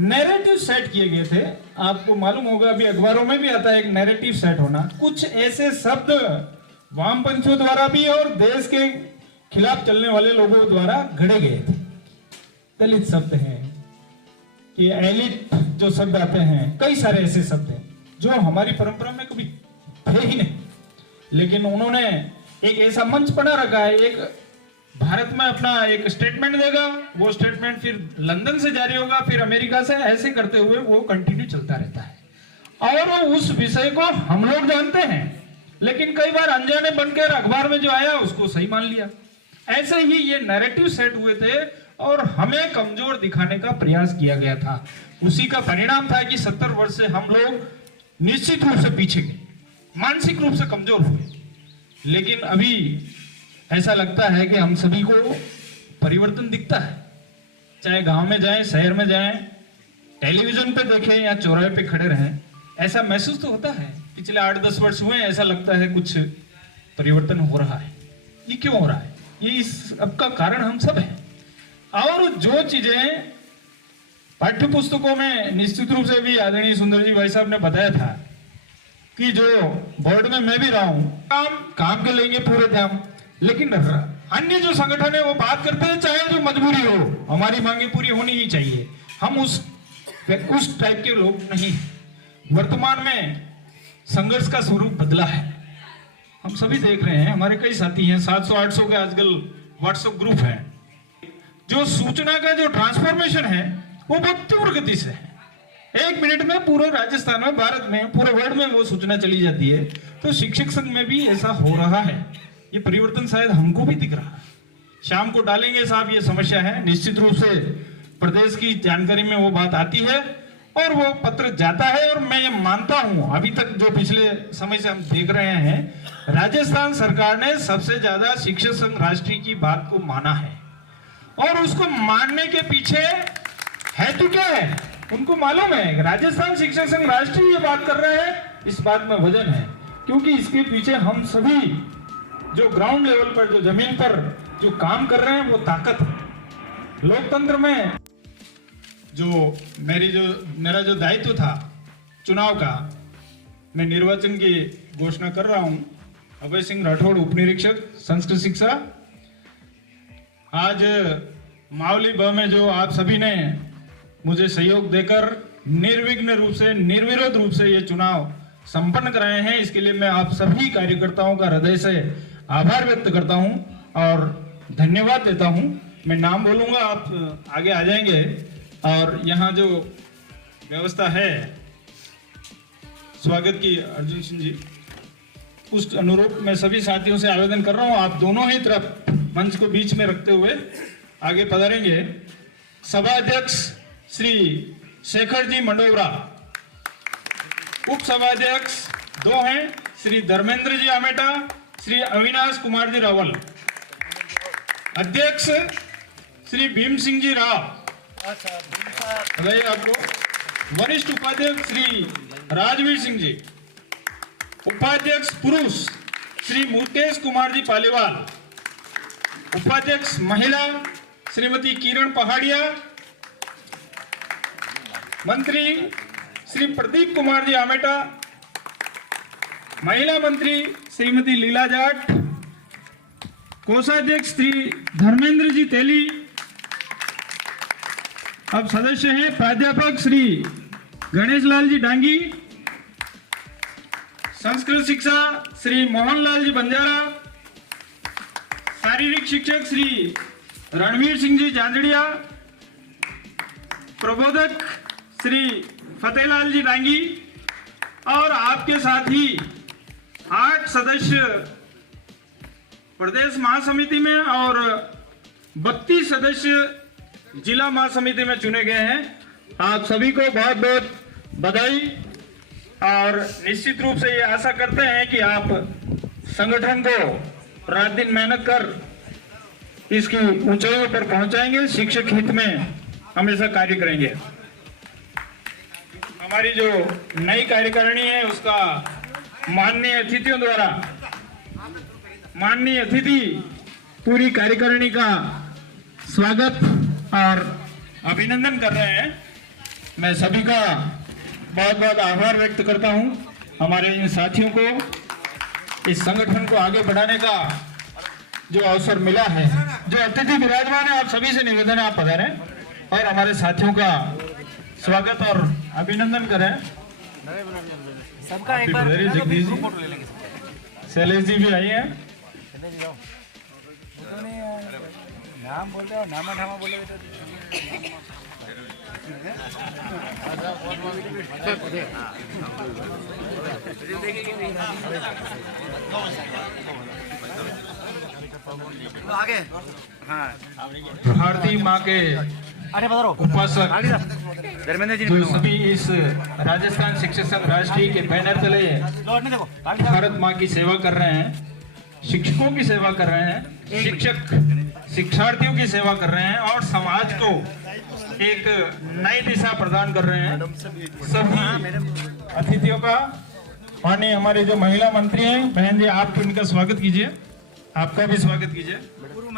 नैरेटिव सेट किए गए थे। आपको मालूम होगा अभी अखबारों में भी आता है एक नैरेटिव सेट होना। कुछ ऐसे शब्द वामपंथियों द्वारा भी और देश के खिलाफ चलने वाले लोगों द्वारा घड़े गए थे। दलित शब्द हैं कि एलिट जो शब्द आते हैं, कई सारे ऐसे शब्द हैं जो हमारी परंपरा में कभी थे ही नहीं, लेकिन उन्होंने एक ऐसा मंच बना रखा है, एक भारत में अपना एक स्टेटमेंट देगा, वो स्टेटमेंट फिर लंदन से जारी होगा, फिर अमेरिका से, ऐसे करते हुए वो कंटिन्यू चलता रहता है। और उस विषय को हम लोग जानते हैं, लेकिन कई बार अनजाने बनकर अखबार में जो आया उसको सही मान लिया। ऐसे ही ये नैरेटिव सेट हुए थे और हमें कमजोर दिखाने का प्रयास किया गया था। उसी का परिणाम था कि 70 वर्ष से हम लोग निश्चित रूप से पीछे गए, मानसिक रूप से कमजोर हुए। लेकिन अभी ऐसा लगता है कि हम सभी को परिवर्तन दिखता है, चाहे गांव में जाएं, शहर में जाएं, टेलीविजन पे देखें या चौराहे पे खड़े रहें, ऐसा महसूस तो होता है। पिछले 8-10 वर्ष हुए, ऐसा लगता है कुछ परिवर्तन हो रहा है। ये क्यों हो रहा है? ये इस अब का कारण हम सब हैं। और जो चीजें पाठ्य पुस्तकों में निश्चित रूप से भी आदरणीय सुंदर जी भाई साहब ने बताया था कि जो बोर्ड में मैं भी रहा हूं, काम के लेंगे पूरे ध्यान, लेकिन अन्य जो संगठन है वो बात करते हैं चाहे जो मजबूरी हो, हमारी मांगे पूरी होनी ही चाहिए। हम उस टाइप के लोग नहीं। वर्तमान में संघर्ष का स्वरूप बदला है, हम सभी देख रहे हैं। हमारे कई साथी हैं, 700-800 के आजकल व्हाट्सएप ग्रुप है। जो सूचना का जो ट्रांसफॉर्मेशन है वो बहुत तीव्र गति से है। 1 मिनट में पूरे राजस्थान में, भारत में, पूरे वर्ल्ड में वो सूचना चली जाती है। तो शिक्षक संघ में भी ऐसा हो रहा है। ये परिवर्तन शायद हमको भी दिख रहा है। शाम को डालेंगे साहब, ये समस्या है। निश्चित रूप से प्रदेश की जानकारी में वो बात आती है और वो पत्र जाता है। और मैं ये मानता हूं, अभी तक जो पिछले समय से हम देख रहे हैं, राजस्थान सरकार ने सबसे ज्यादा शिक्षक संघ राष्ट्रीय की बात को माना है। और उसको मानने के पीछे हेतु क्या है उनको मालूम है। राजस्थान शिक्षक संघ राष्ट्रीय ये बात कर रहा है, इस बात में वजन है, क्योंकि इसके पीछे हम सभी जो ग्राउंड लेवल पर, जो जमीन पर जो काम कर रहे हैं वो ताकत है। लोकतंत्र में जो मेरा जो दायित्व था चुनाव का, मैं निर्वाचन की घोषणा कर रहा हूं। अभय सिंह राठौड़, उप निरीक्षक संस्कृत शिक्षा। आज मावली ब में जो आप सभी ने मुझे सहयोग देकर निर्विघ्न रूप से, निर्विरोध रूप से ये चुनाव संपन्न कराए हैं, इसके लिए मैं आप सभी कार्यकर्ताओं का हृदय से आभार व्यक्त करता हूं और धन्यवाद देता हूं। मैं नाम बोलूंगा, आप आगे आ जाएंगे। और यहाँ जो व्यवस्था है स्वागत की, अर्जुन सिंह जी, उस अनुरूप मैं सभी साथियों से आवेदन कर रहा हूं, आप दोनों ही तरफ मंच को बीच में रखते हुए आगे पधारेंगे। सभा अध्यक्ष श्री शेखर जी मंडोवरा, उप सभाध्यक्ष 2 हैं, श्री धर्मेंद्र जी आमेटा, श्री अविनाश कुमार जी रावल, अध्यक्ष श्री भीम सिंह जी राव, बताइए आपको, वरिष्ठ उपाध्यक्ष श्री राजवीर सिंह जी, उपाध्यक्ष पुरुष श्री मुकेश कुमार जी पालीवाल, उपाध्यक्ष महिला श्रीमती किरण पहाड़िया, मंत्री श्री प्रदीप कुमार जी आमेटा, महिला मंत्री श्रीमती लीला जाट, कोषाध्यक्ष श्री धर्मेंद्र जी तेली। अब सदस्य हैं प्राध्यापक श्री गणेश लाल जी डांगी, संस्कृत शिक्षा श्री मोहनलाल जी बंजारा, शारीरिक शिक्षक श्री रणवीर सिंह जी जांजड़िया, प्रबोधक श्री फतेहलाल जी डांगी और आपके साथ ही 8 सदस्य प्रदेश महासमिति में और 32 सदस्य जिला महासमिति में चुने गए हैं। आप सभी को बहुत बहुत बधाई और निश्चित रूप से ये आशा करते हैं कि आप संगठन को रात दिन मेहनत कर इसकी ऊंचाइयों पर पहुंचाएंगे, शिक्षक हित में हमेशा कार्य करेंगे। हमारी जो नई कार्यकारिणी है उसका माननीय अतिथियों द्वारा, माननीय अतिथि पूरी कार्यकारिणी का स्वागत और अभिनंदन कर रहे हैं। मैं सभी का बहुत बहुत आभार व्यक्त करता हूं। हमारे इन साथियों को इस संगठन को आगे बढ़ाने का जो अवसर मिला है, जो अतिथि विराजमान है, आप सभी से निवेदन है आप पधारें और हमारे साथियों का स्वागत और अभिनंदन करें। सबका एक बार जगदीश जी, शैलेश जी भी आई हैं। नाम बोल रहे हो, नामा ढामा बोले आगे। हाँ, भारती माँ के उपासक धर्मेंद्र जी जो सभी इस राजस्थान शिक्षक संघ राष्ट्रीय के बैनर तले भारत माँ की सेवा कर रहे हैं, शिक्षकों की सेवा कर रहे हैं, शिक्षार्थियों की सेवा कर रहे हैं और समाज को एक नई दिशा प्रदान कर रहे हैं। सभी अतिथियों का माननीय हमारे जो महिला मंत्री हैं, बहन जी आप इनका स्वागत कीजिए, आपका भी स्वागत कीजिए। पूर्व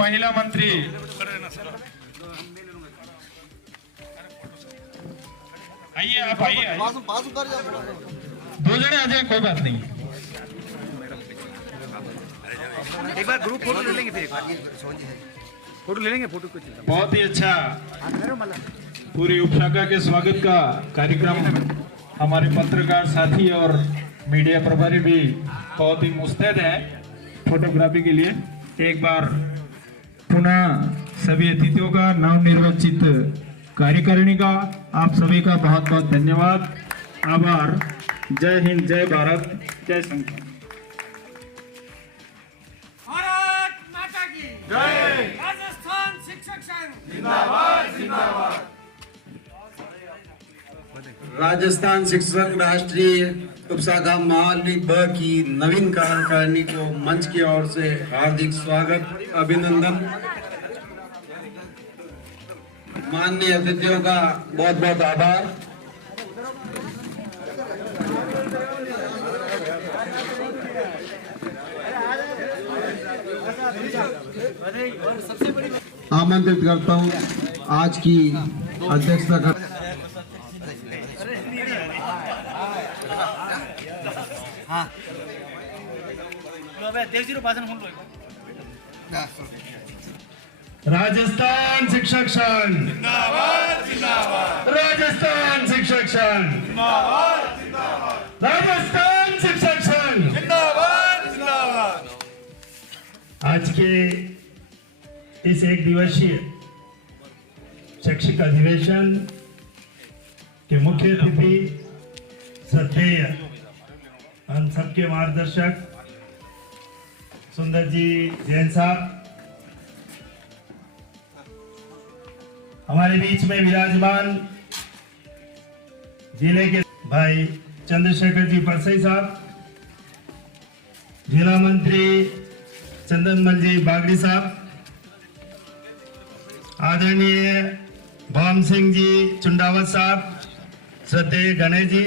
महिला मंत्री आइए, आप आइए, दो जने आ जाए, कोई बात नहीं। एक बार ग्रुप फोटो ले लेंगे, फिर फोटो ले लेंगे, फोटो कुछ बहुत ही अच्छा पूरी उपशाखा के स्वागत का कार्यक्रम हमारे पत्रकार साथी और मीडिया प्रभारी भी बहुत ही मुस्तैद है फोटोग्राफी के लिए। एक बार पुनः सभी अतिथियों का, नवनिर्वाचित कार्यकारिणी का आप सभी का बहुत बहुत धन्यवाद, आभार। जय हिंद, जय भारत, जय संगठन। भारत माता की जय। राजस्थान शिक्षक संघ जिंदाबाद जिंदाबाद। राजस्थान शिक्षक राष्ट्रीय उपशाखा मावली ब की नवीन कार्यकारिणी को मंच की ओर से हार्दिक स्वागत, अभिनंदन। माननीय अतिथियों का बहुत बहुत आभार। आमंत्रित करता हूं आज की अध्यक्षता कर राजस्थान शिक्षक संघ जिंदाबाद जिंदाबाद, राजस्थान शिक्षक संघ जिंदाबाद जिंदाबाद, राजस्थान शिक्षक संघ जिंदाबाद जिंदाबाद। आज के इस एक दिवसीय शैक्षिक अधिवेशन के मुख्य अतिथि श्रद्धेय हम सबके मार्गदर्शक सुंदर जी जैन साहब, हमारे बीच में विराजमान जिले के भाई चंद्रशेखर जी परसई साहब, जिला मंत्री चंदनमल जी बागड़ी साहब, आदरणीय भवन सिंह जी चुंडावत साहब, श्रद्धेय गणेश जी,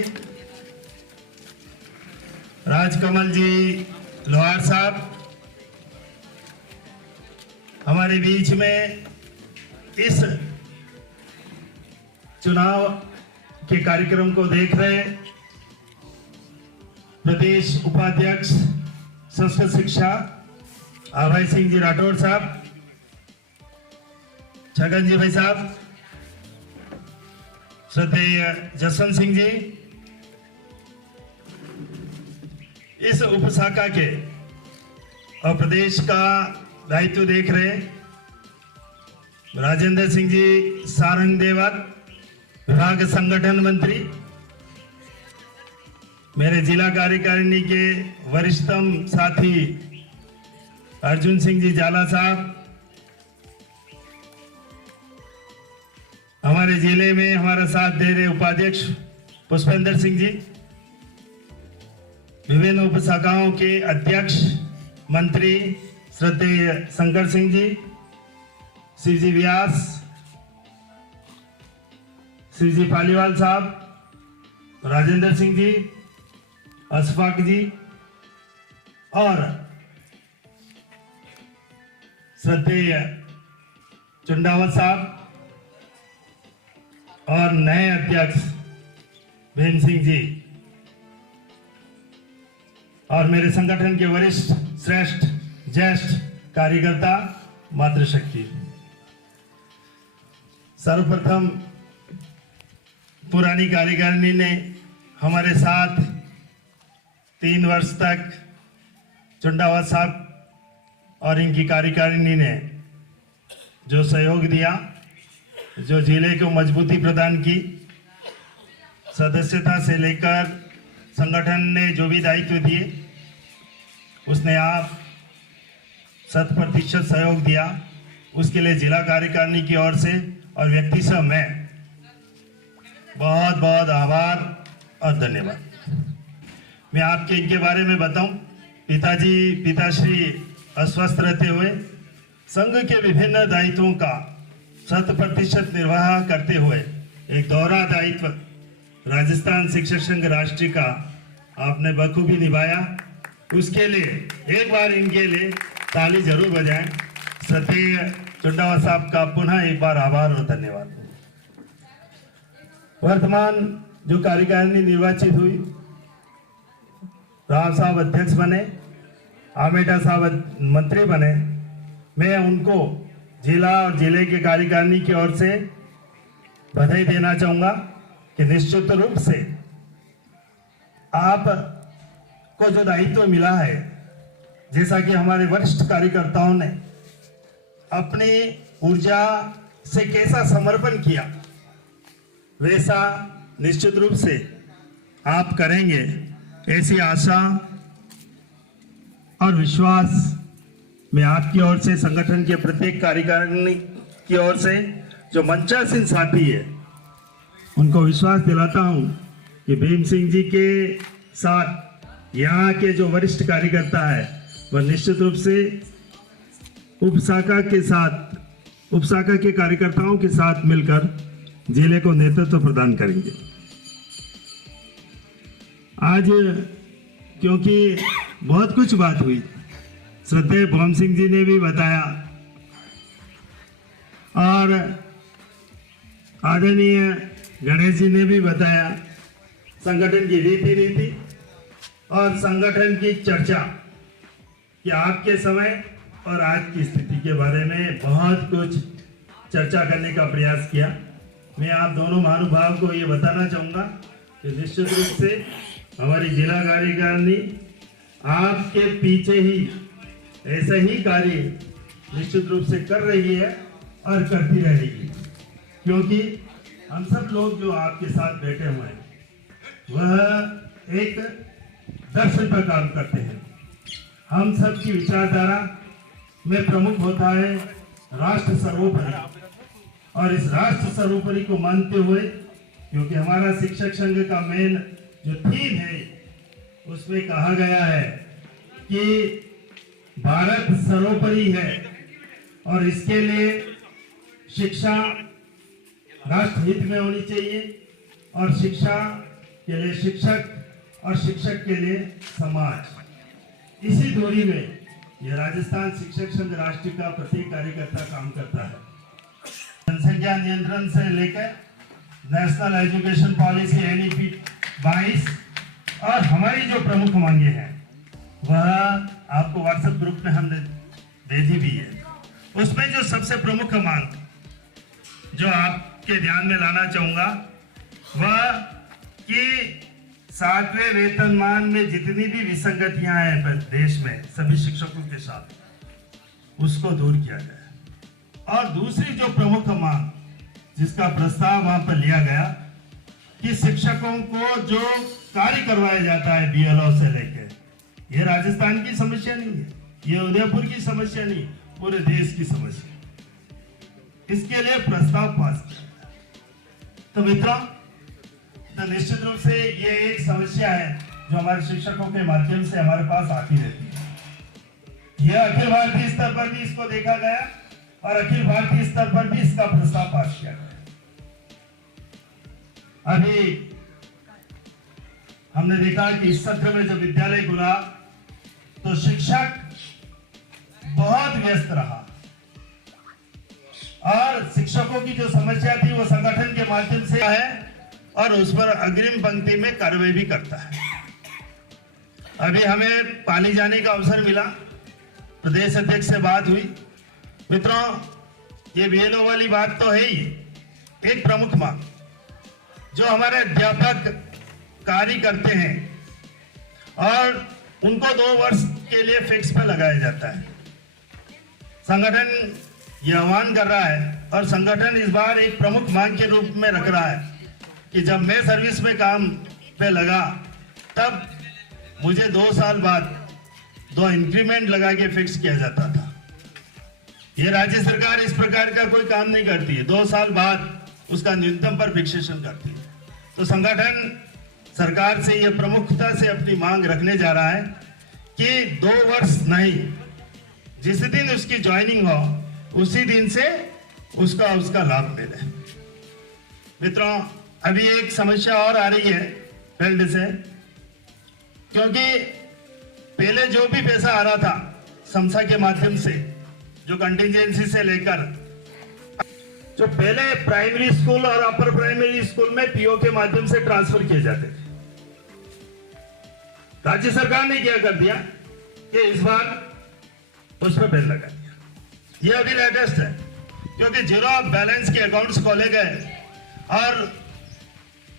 राजकमल जी लोहार साहब, हमारे बीच में इस चुनाव के कार्यक्रम को देख रहे प्रदेश उपाध्यक्ष संस्कृत शिक्षा अभय सिंह जी राठौर साहब, छगन जी भाई साहब, श्रद्धेय जसवंत सिंह जी, इस उपशाखा के और प्रदेश का दायित्व देख रहे राजेंद्र सिंह जी सारंग देवर, विभाग संगठन मंत्री, मेरे जिला कार्यकारिणी के वरिष्ठतम साथी अर्जुन सिंह जी जाला साहब, हमारे जिले में हमारा साथ दे रहे उपाध्यक्ष पुष्पेंद्र सिंह जी, विभिन्न उपशाखाओं के अध्यक्ष मंत्री श्रद्धेय शंकर सिंह जी, शिवजी व्यास, शिवजी पालीवाल साहब, राजेंद्र सिंह जी, अशफाक जी और श्रद्धेय चुंडावत साहब और नए अध्यक्ष भीम सिंह जी और मेरे संगठन के वरिष्ठ श्रेष्ठ ज्येष्ठ कार्यकर्ता मातृशक्ति। सर्वप्रथम पुरानी कार्यकारिणी ने हमारे साथ 3 वर्ष तक चुंडावत साहब और इनकी कार्यकारिणी ने जो सहयोग दिया, जो जिले को मजबूती प्रदान की, सदस्यता से लेकर संगठन ने जो भी दायित्व दिए उसने आप 100% सहयोग दिया, उसके लिए जिला कार्यकारिणी की ओर से और व्यक्ति से मैं बहुत बहुत आभार और धन्यवाद। मैं आपके इनके बारे में बताऊं, पिताश्री अस्वस्थ रहते हुए संघ के विभिन्न दायित्वों का 100% निर्वाह करते हुए एक दोहरा दायित्व राजस्थान शिक्षक संघ राष्ट्रीय का आपने बखूबी निभाया। उसके लिए एक बार इनके लिए ताली जरूर बजाएं। श्रद्धेय चुंडावत साहब का पुनः एक बार आभार और धन्यवाद। वर्तमान जो कार्यकारिणी निर्वाचित हुई, राव साहब अध्यक्ष बने, आमेटा साहब मंत्री बने, मैं उनको जिला और जिले के कार्यकारिणी की ओर से बधाई देना चाहूंगा कि निश्चित रूप से आप को जो दायित्व मिला है, जैसा कि हमारे वरिष्ठ कार्यकर्ताओं ने अपनी ऊर्जा से कैसा समर्पण किया, वैसा निश्चित रूप से आप करेंगे, ऐसी आशा और विश्वास मैं आपकी ओर से, संगठन के प्रत्येक कार्यकारिणी की ओर से जो मंचासीन साथी है उनको विश्वास दिलाता हूं कि भीम सिंह जी के साथ यहाँ के जो वरिष्ठ कार्यकर्ता है वह निश्चित रूप से उपशाखा के कार्यकर्ताओं के साथ मिलकर जिले को नेतृत्व प्रदान करेंगे। आज क्योंकि बहुत कुछ बात हुई, श्रद्धेय भोम सिंह जी ने भी बताया और आदरणीय गणेश जी ने भी बताया संगठन की रीति नीति और संगठन की चर्चा कि आपके समय और आज की स्थिति के बारे में बहुत कुछ चर्चा करने का प्रयास किया। मैं आप दोनों महानुभाव को ये बताना चाहूँगा कि निश्चित रूप से हमारी जिला कार्यकारिणी आपके पीछे ही ऐसा ही कार्य निश्चित रूप से कर रही है और करती रहेगी, क्योंकि हम सब लोग जो आपके साथ बैठे हुए हैं वह एक दर्शन पर काम करते हैं। हम सब की विचारधारा में प्रमुख होता है राष्ट्र सर्वोपरि, और इस राष्ट्र सर्वोपरि को मानते हुए, क्योंकि हमारा शिक्षक संघ का मेन जो थीम है उसमें कहा गया है कि भारत सर्वोपरि है और इसके लिए शिक्षा राष्ट्र हित में होनी चाहिए और शिक्षा के लिए शिक्षक और शिक्षक के लिए समाज। इसी दूरी में यह राजस्थान शिक्षक संघ राष्ट्रीय का प्रत्येक कार्यकर्ता काम करता है। जनसंख्या नियंत्रण से लेकर नेशनल एजुकेशन पॉलिसी NEP 22 और हमारी जो प्रमुख मांगे हैं वह आपको व्हाट्सएप ग्रुप में हमने दे दी भी है। उसमें जो सबसे प्रमुख मांग जो आपके ध्यान में लाना चाहूंगा वह कि 7वें वेतनमान में जितनी भी विसंगतियां हैं देश में सभी शिक्षकों के साथ उसको दूर किया जाए। और दूसरी जो प्रमुख मांग जिसका प्रस्ताव वहां पर लिया गया कि शिक्षकों को जो कार्य करवाया जाता है बीएलओ से लेकर, ये राजस्थान की समस्या नहीं है, ये उदयपुर की समस्या नहीं, पूरे देश की समस्या। इसके लिए प्रस्ताव पास किया। तो मित्रों, तो निश्चित रूप से ये एक समस्या है जो हमारे शिक्षकों के माध्यम से हमारे पास आती रहती है। यह अखिल भारतीय स्तर पर भी इसको देखा गया और अखिल भारतीय स्तर पर भी इसका प्रस्ताव पास किया गया। अभी हमने देखा कि इस सत्र में जब विद्यालय खुला तो शिक्षक बहुत व्यस्त रहा और शिक्षकों की जो समस्या थी वो संगठन के माध्यम से है और उस पर अग्रिम पंक्ति में कार्रवाई भी करता है। अभी हमें पाली जाने का अवसर मिला, प्रदेश अध्यक्ष से बात हुई। मित्रों, ये बीएलओ वाली बात तो है ही, एक प्रमुख मांग जो हमारे अध्यापक कार्य करते हैं और उनको 2 वर्ष के लिए फिक्स पे लगाया जाता है। संगठन ये आह्वान कर रहा है और संगठन इस बार एक प्रमुख मांग के रूप में रख रहा है कि जब मैं सर्विस में काम पे लगा तब मुझे 2 साल बाद 2 इंक्रीमेंट लगा के फिक्स किया जाता था। ये राज्य सरकार इस प्रकार का कोई काम नहीं करती है, 2 साल बाद उसका न्यूनतम पर फिक्सेशन करती है। तो संगठन सरकार से यह प्रमुखता से अपनी मांग रखने जा रहा है कि 2 वर्ष नहीं, जिस दिन उसकी ज्वाइनिंग हो उसी दिन से उसका लाभ मिले। मित्रों, अभी एक समस्या और आ रही है फील्ड से, क्योंकि पहले जो भी पैसा आ रहा था समसा के माध्यम से, जो कंटिजेंसी से लेकर, जो पहले प्राइमरी स्कूल और अपर प्राइमरी स्कूल में पीओ के माध्यम से ट्रांसफर किए जाते थे, राज्य सरकार ने क्या कर दिया कि इस बार उस पर बैन लगा दिया। ये अभी लेटेस्ट है, क्योंकि जीरो ऑफ बैलेंस के अकाउंट्स खोले गए और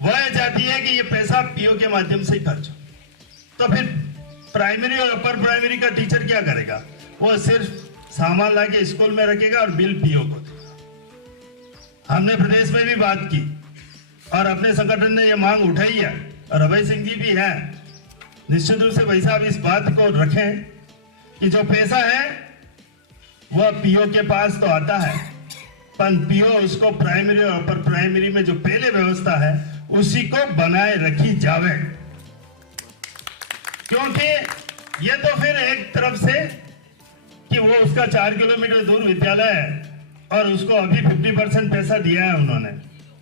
वह चाहती है कि ये पैसा पीओ के माध्यम से ही खर्च हो। तो फिर प्राइमरी और अपर प्राइमरी का टीचर क्या करेगा? वो सिर्फ सामान लाके स्कूल में रखेगा और बिल पीओ को देगा। हमने प्रदेश में भी बात की और अपने संगठन ने ये मांग उठाई है और अभय सिंह जी भी हैं। निश्चित रूप से भाई साहब इस बात को रखें कि जो पैसा है वह पीओ के पास तो आता है, पर पीओ उसको प्राइमरी और अपर प्राइमरी में जो पहले व्यवस्था है उसी को बनाए रखी जावे, क्योंकि ये तो फिर एक तरफ से कि वो उसका 4 किलोमीटर दूर विद्यालय है और उसको अभी 50% पैसा दिया है उन्होंने,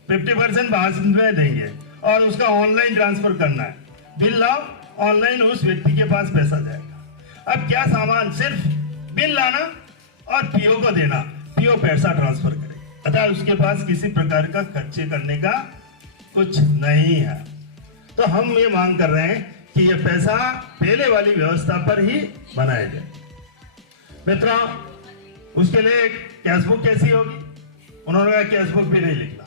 50% बाद में देंगे और उसका ऑनलाइन ट्रांसफर करना है, बिल लाओ ऑनलाइन उस व्यक्ति के पास पैसा जाएगा। अब क्या सामान, सिर्फ बिल लाना और पीओ को देना, पीओ पैसा ट्रांसफर करेगा, अतः उसके पास किसी प्रकार का खर्चे करने का कुछ नहीं है। तो हम ये मांग कर रहे हैं कि ये पैसा पहले वाली व्यवस्था पर ही बनाया जाए। मित्रों, उसके लिए कैशबुक कैसी होगी? उन्होंने कहा कैशबुक भी नहीं लिखना,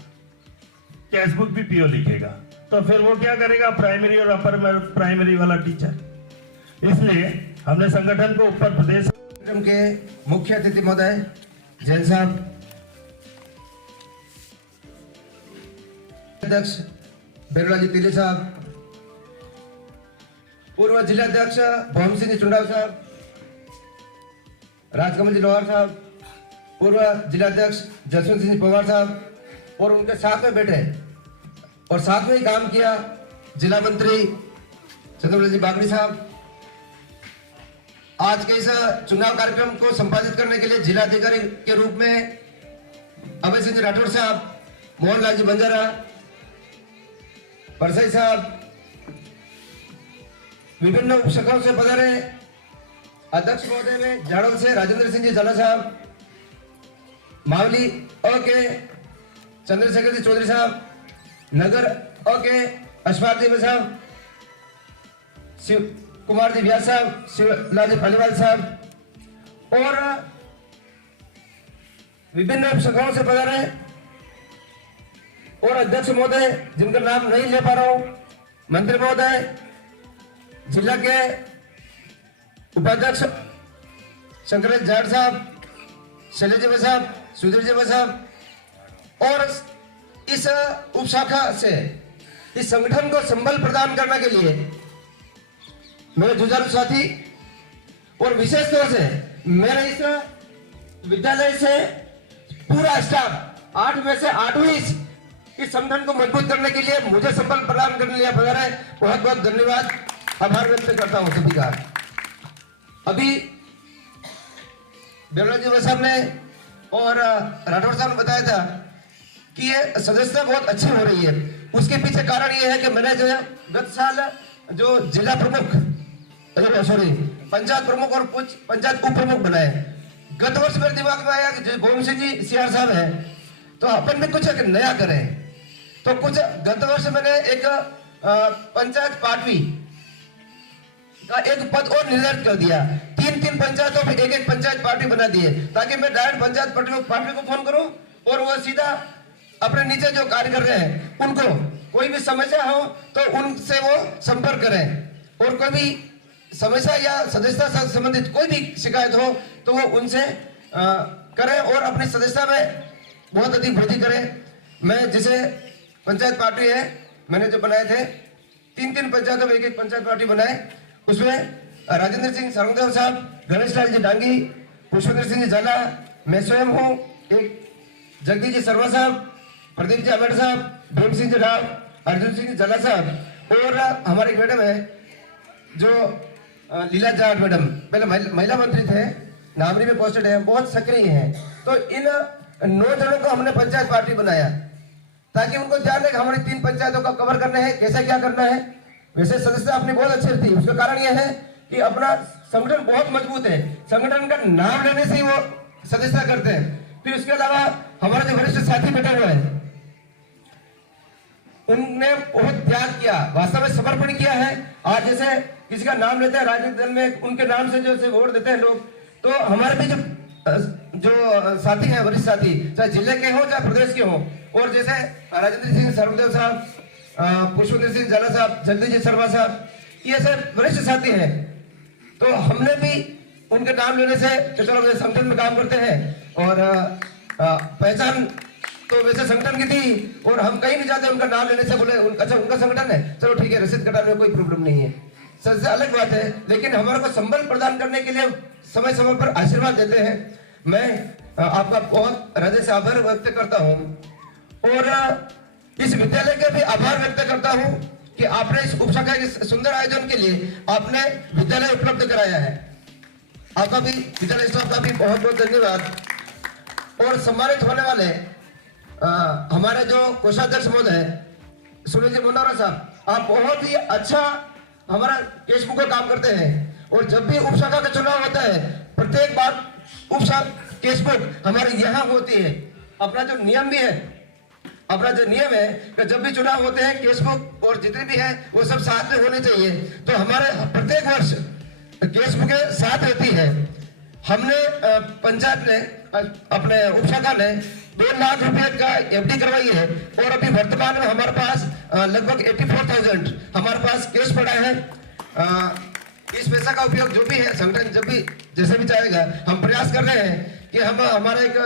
कैशबुक भी पीओ लिखेगा, तो फिर वो क्या करेगा? प्राइमरी और अपर प्राइमरी वाला टीचर। इसलिए हमने संगठन को ऊपर प्रदेश के मुख्य अतिथि महोदय जैन साहब, अध्यक्ष बेरुलाजी तिले साहब, पूर्व जिलाध्यक्ष भोम सिंह चुंडाव साहब, राजकमल जी लोहार साहब, पूर्व जिलाध्यक्ष जसवंत सिंह पवार साहब और उनके साथ में बैठे और साथ में ही काम किया जिला मंत्री चंद्रलाल जी बागड़ी साहब। आज के इस चुनाव कार्यक्रम को संपादित करने के लिए जिलाधिकारी के रूप में अभय सिंह राठौर साहब, मोहनलाल जी बंजारा, परसई साहब, विभिन्न उपशाखाओं से पधारे अध्यक्ष महोदय में झाड़ोल से राजेंद्र सिंह जी झाला साहब, मावली ओके चंद्रशेखर जी चौधरी साहब, नगर ओके अशफाक जी साहब, शिव कुमार जी व्यास साहब, शिवलाल जी पालीवाल साहब और विभिन्न शाखाओं से पधारे और अध्यक्ष महोदय जिनका नाम नहीं ले पा रहा हूं, मंत्री महोदय, जिला के उपाध्यक्ष शंकर जाट साहब, शैलेश जी साहब, सुधीर जी साहब और इस उपशाखा से इस संगठन को संबल प्रदान करने के लिए मेरे जुझारू साथी और विशेष तौर से मेरे इस विद्यालय से पूरा स्टाफ 8 में से 8वीं इस संगठन को मजबूत करने के लिए मुझे संबल प्रदान करने के लिए पधारे। बहुत बहुत धन्यवाद, आभार व्यक्त करता हूं सभी का। अभी बेरोला जी साहब ने और राठौर साहब ने बताया था कि ये सदस्यता बहुत अच्छी हो रही है। उसके पीछे कारण ये है कि मैंने जो है गत साल जो जिला प्रमुख पंचायत प्रमुख और कुछ पंचायत उप प्रमुख बनाए। गत वर्ष मेरे दिमाग में आया कि जो गोविंद सिंह जी सीआर साहब है तो अपन भी कुछ एक नया करें, तो कुछ गत वर्ष मैंने एक पंचायत पाटवी का एक पद और निर्धारित कर दिया। 3 पंचायतों में एक पंचायत पार्टी बना दिए ताकि मैं डायरेक्ट पंचायत पार्टी को फोन करूं और वो सीधा अपने नीचे जो कार्य कर रहे हैं उनको कोई भी समस्या हो तो उनसे वो संपर्क करें और कोई भी समस्या या सदस्यता से संबंधित कोई भी शिकायत हो तो वो उनसे करें और अपनी सदस्यता में बहुत अधिक वृद्धि करें। मैं जैसे पंचायत पार्टी है मैंने जो बनाए थे 3 पंचायतों में एक पंचायत पार्टी बनाए, उसमें राजेंद्र सिंह सरंगदेव साहब, गणेश लाल जी डांगी, पुष्पेंद्र सिंह जी झाला, मैं स्वयं हूँ, एक जगदीश जी शर्मा साहब, प्रदीप जी अमेर साहब, भीम सिंह जी राव, अर्जुन सिंह जी झाला साहब और हमारे मैडम है जो लीला जाट मैडम, पहले महिला मंत्री थे, नामरी में पोस्टेड है, बहुत सक्रिय हैं। तो इन 9 जनों को हमने पंचायत पार्टी बनाया ताकि उनको ध्यान रहे हमारी 3 पंचायतों का कवर करना है, कैसे क्या करना है। वैसे सदस्यता अपनी बहुत अच्छी थी, उसका कारण यह है कि अपना संगठन बहुत मजबूत है, संगठन का नाम लेने से ही वो सदस्यता करते हैं। फिर उसके अलावा हमारे जो वरिष्ठ साथी बैठे हुए हैं उनने बहुत त्याग किया, वास्तव में समर्पण किया है। आज जैसे किसी का नाम लेते हैं राजनीतिक दल में, उनके नाम से जो वोट देते हैं लोग, तो हमारे भी जो साथी हैं, वरिष्ठ साथी, चाहे जिले के हो चाहे प्रदेश के हो, और जैसे राजेंद्र सिंह सरवदेव साहब, पुष्पेंद्र सिंह झाला साहब, जगदीश जी शर्मा साहब, ये सब वरिष्ठ साथी हैं। तो हमने भी उनके नाम लेने से चलो संगठन में काम करते हैं और पहचान तो वैसे संगठन की थी और हम कहीं भी जाते उनका नाम लेने से बोले अच्छा उनका संगठन है, चलो ठीक है, रसीद कटाने में कोई प्रॉब्लम नहीं है, सबसे अलग बात है। लेकिन हमारे को संबल प्रदान करने के लिए समय समय पर आशीर्वाद देते हैं। मैं आपका बहुत हृदय से आभार व्यक्त करता हूँ और इस विद्यालय का भी आभार व्यक्त करता हूँ कि आपने इस उपशाखा के सुंदर आयोजन के लिए आपने विद्यालय उपलब्ध कराया है। आपका भी विद्यालय स्टाफ का भी बहुत बहुत धन्यवाद। और सम्मानित होने वाले हमारे जो कोषाध्यक्ष महोदय सुनील जी मुंडोरा साहब, आप बहुत ही अच्छा हमारा केसबुक का काम करते हैं और जब भी उपशाखा का चुनाव होता है प्रत्येक बार उपशाखा केसबुक हमारे यहाँ होती है। अपना जो नियम भी है, अपना जो नियम है कि जब भी चुनाव होते हैं केसबुक और जितने भी है वो सब साथ में होने चाहिए। तो हमारे प्रत्येक वर्ष केसबुक साथ रहती है। हमने पंचायत ने अपने उपशाखा ने 2 लाख रुपए का एफडी करवाई है और अभी वर्तमान में हमारे पास लगभग 84,000 हमारे पास केस पड़ा है। इस पैसा का उपयोग जो भी है संगठन जब भी जैसे भी चाहेगा, हम प्रयास कर रहे हैं कि हम हमारा एक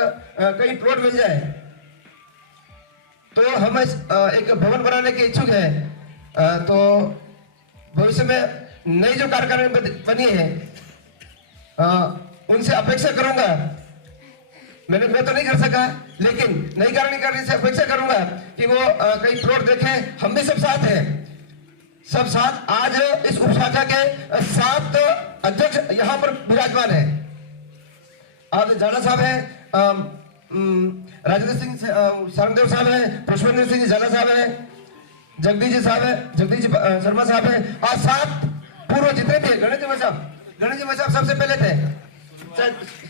कहीं प्लॉट मिल जाए तो हम एक भवन बनाने के इच्छुक हैं। तो भविष्य में नई जो कार्यकारिणी बनी है उनसे अपेक्षा करूंगा, मैं तो नहीं कर सका लेकिन नई कार्यकारिणी से अपेक्षा करूंगा कि वो कहीं प्लॉट देखें। हम भी सब साथ हैं, सब साथ। आज इस उपशाखा के 7 अध्यक्ष यहाँ पर विराजमान है। आज झाला साहब है, राजेंद्र सिंह सरंगदेव साहब है, पुष्पेंद्र सिंह झाला साहब है, जगदीश जी साहब है, जगदीश जी शर्मा साहब है। आज 7 पूर्व जितने भी है, गणेश जी साहब सबसे पहले थे,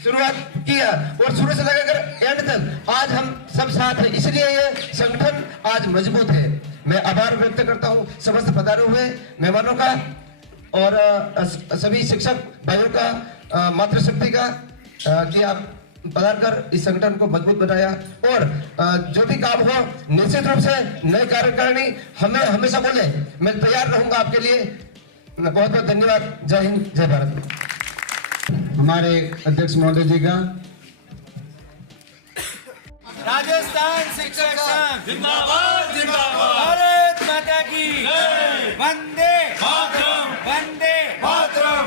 शुरुआत किया और शुरू से लगाकर एंड तक आज हम सब साथ हैं, इसलिए ये संगठन आज मजबूत है। मैं आभार व्यक्त करता हूँ समस्त पधारे हुए मेहमानों का और सभी शिक्षक भाइयों का मातृशक्ति का कि आप पधार कर इस संगठन को मजबूत बनाया। और जो भी काम हो निश्चित रूप से नए कार्यकारिणी हमें हमेशा बोले, मैं तैयार रहूंगा आपके लिए। बहुत बहुत धन्यवाद। जय हिंद, जय भारत। हमारे अध्यक्ष महोदय जी का। राजस्थान शिक्षक संघ जिंदाबाद जिंदाबाद। भारत माता की जय। वंदे मातरम, वंदे मातरम।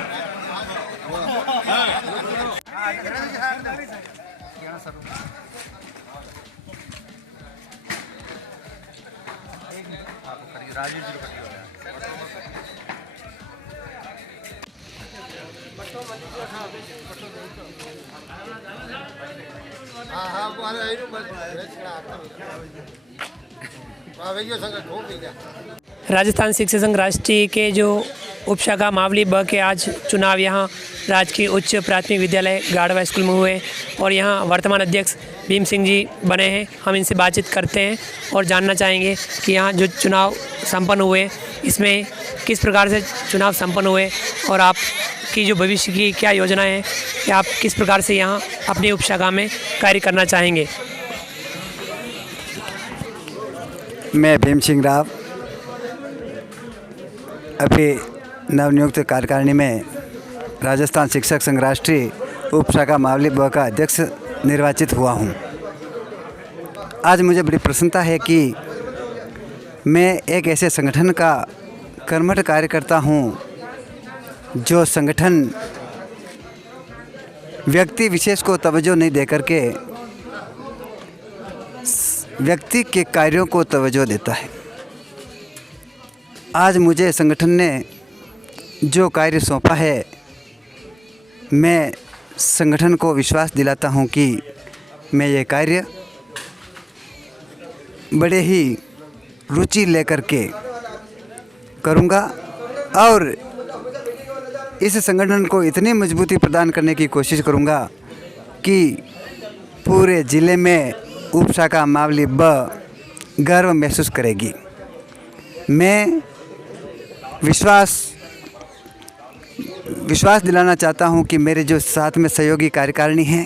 राजस्थान शिक्षक संघ राष्ट्रीय के जो उपशाखा मावली ब के आज चुनाव यहाँ राजकीय उच्च प्राथमिक विद्यालय गाड़वा स्कूल में हुए और यहाँ वर्तमान अध्यक्ष भीम सिंह जी बने हैं। हम इनसे बातचीत करते हैं और जानना चाहेंगे कि यहाँ जो चुनाव संपन्न हुए इसमें किस प्रकार से चुनाव संपन्न हुए और आपकी जो भविष्य की क्या योजनाएं हैं कि आप किस प्रकार से यहाँ अपनी उपशाखा में कार्य करना चाहेंगे। मैं भीम सिंह राव अभी नवनियुक्त कार्यकारिणी में राजस्थान शिक्षक संघ राष्ट्रीय उपशाखा मावली ब का अध्यक्ष निर्वाचित हुआ हूँ। आज मुझे बड़ी प्रसन्नता है कि मैं एक ऐसे संगठन का कर्मठ कार्य करता हूँ जो संगठन व्यक्ति विशेष को तवज्जो नहीं देकर के व्यक्ति के कार्यों को तवज्जो देता है। आज मुझे संगठन ने जो कार्य सौंपा है, मैं संगठन को विश्वास दिलाता हूं कि मैं ये कार्य बड़े ही रुचि लेकर के करूंगा और इस संगठन को इतनी मजबूती प्रदान करने की कोशिश करूंगा कि पूरे ज़िले में उपशाखा मावली ब गर्व महसूस करेगी। मैं विश्वास दिलाना चाहता हूं कि मेरे जो साथ में सहयोगी कार्यकारिणी हैं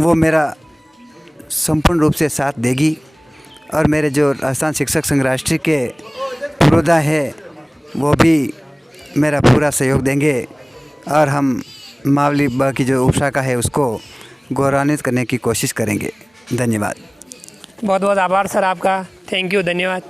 वो मेरा संपूर्ण रूप से साथ देगी और मेरे जो राजस्थान शिक्षक संघ राष्ट्रीय के पुरोधा है वो भी मेरा पूरा सहयोग देंगे और हम मावली ब की जो उपशाखा है उसको गौरवान्वित करने की कोशिश करेंगे। धन्यवाद। बहुत बहुत आभार सर आपका। थैंक यू, धन्यवाद।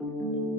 है।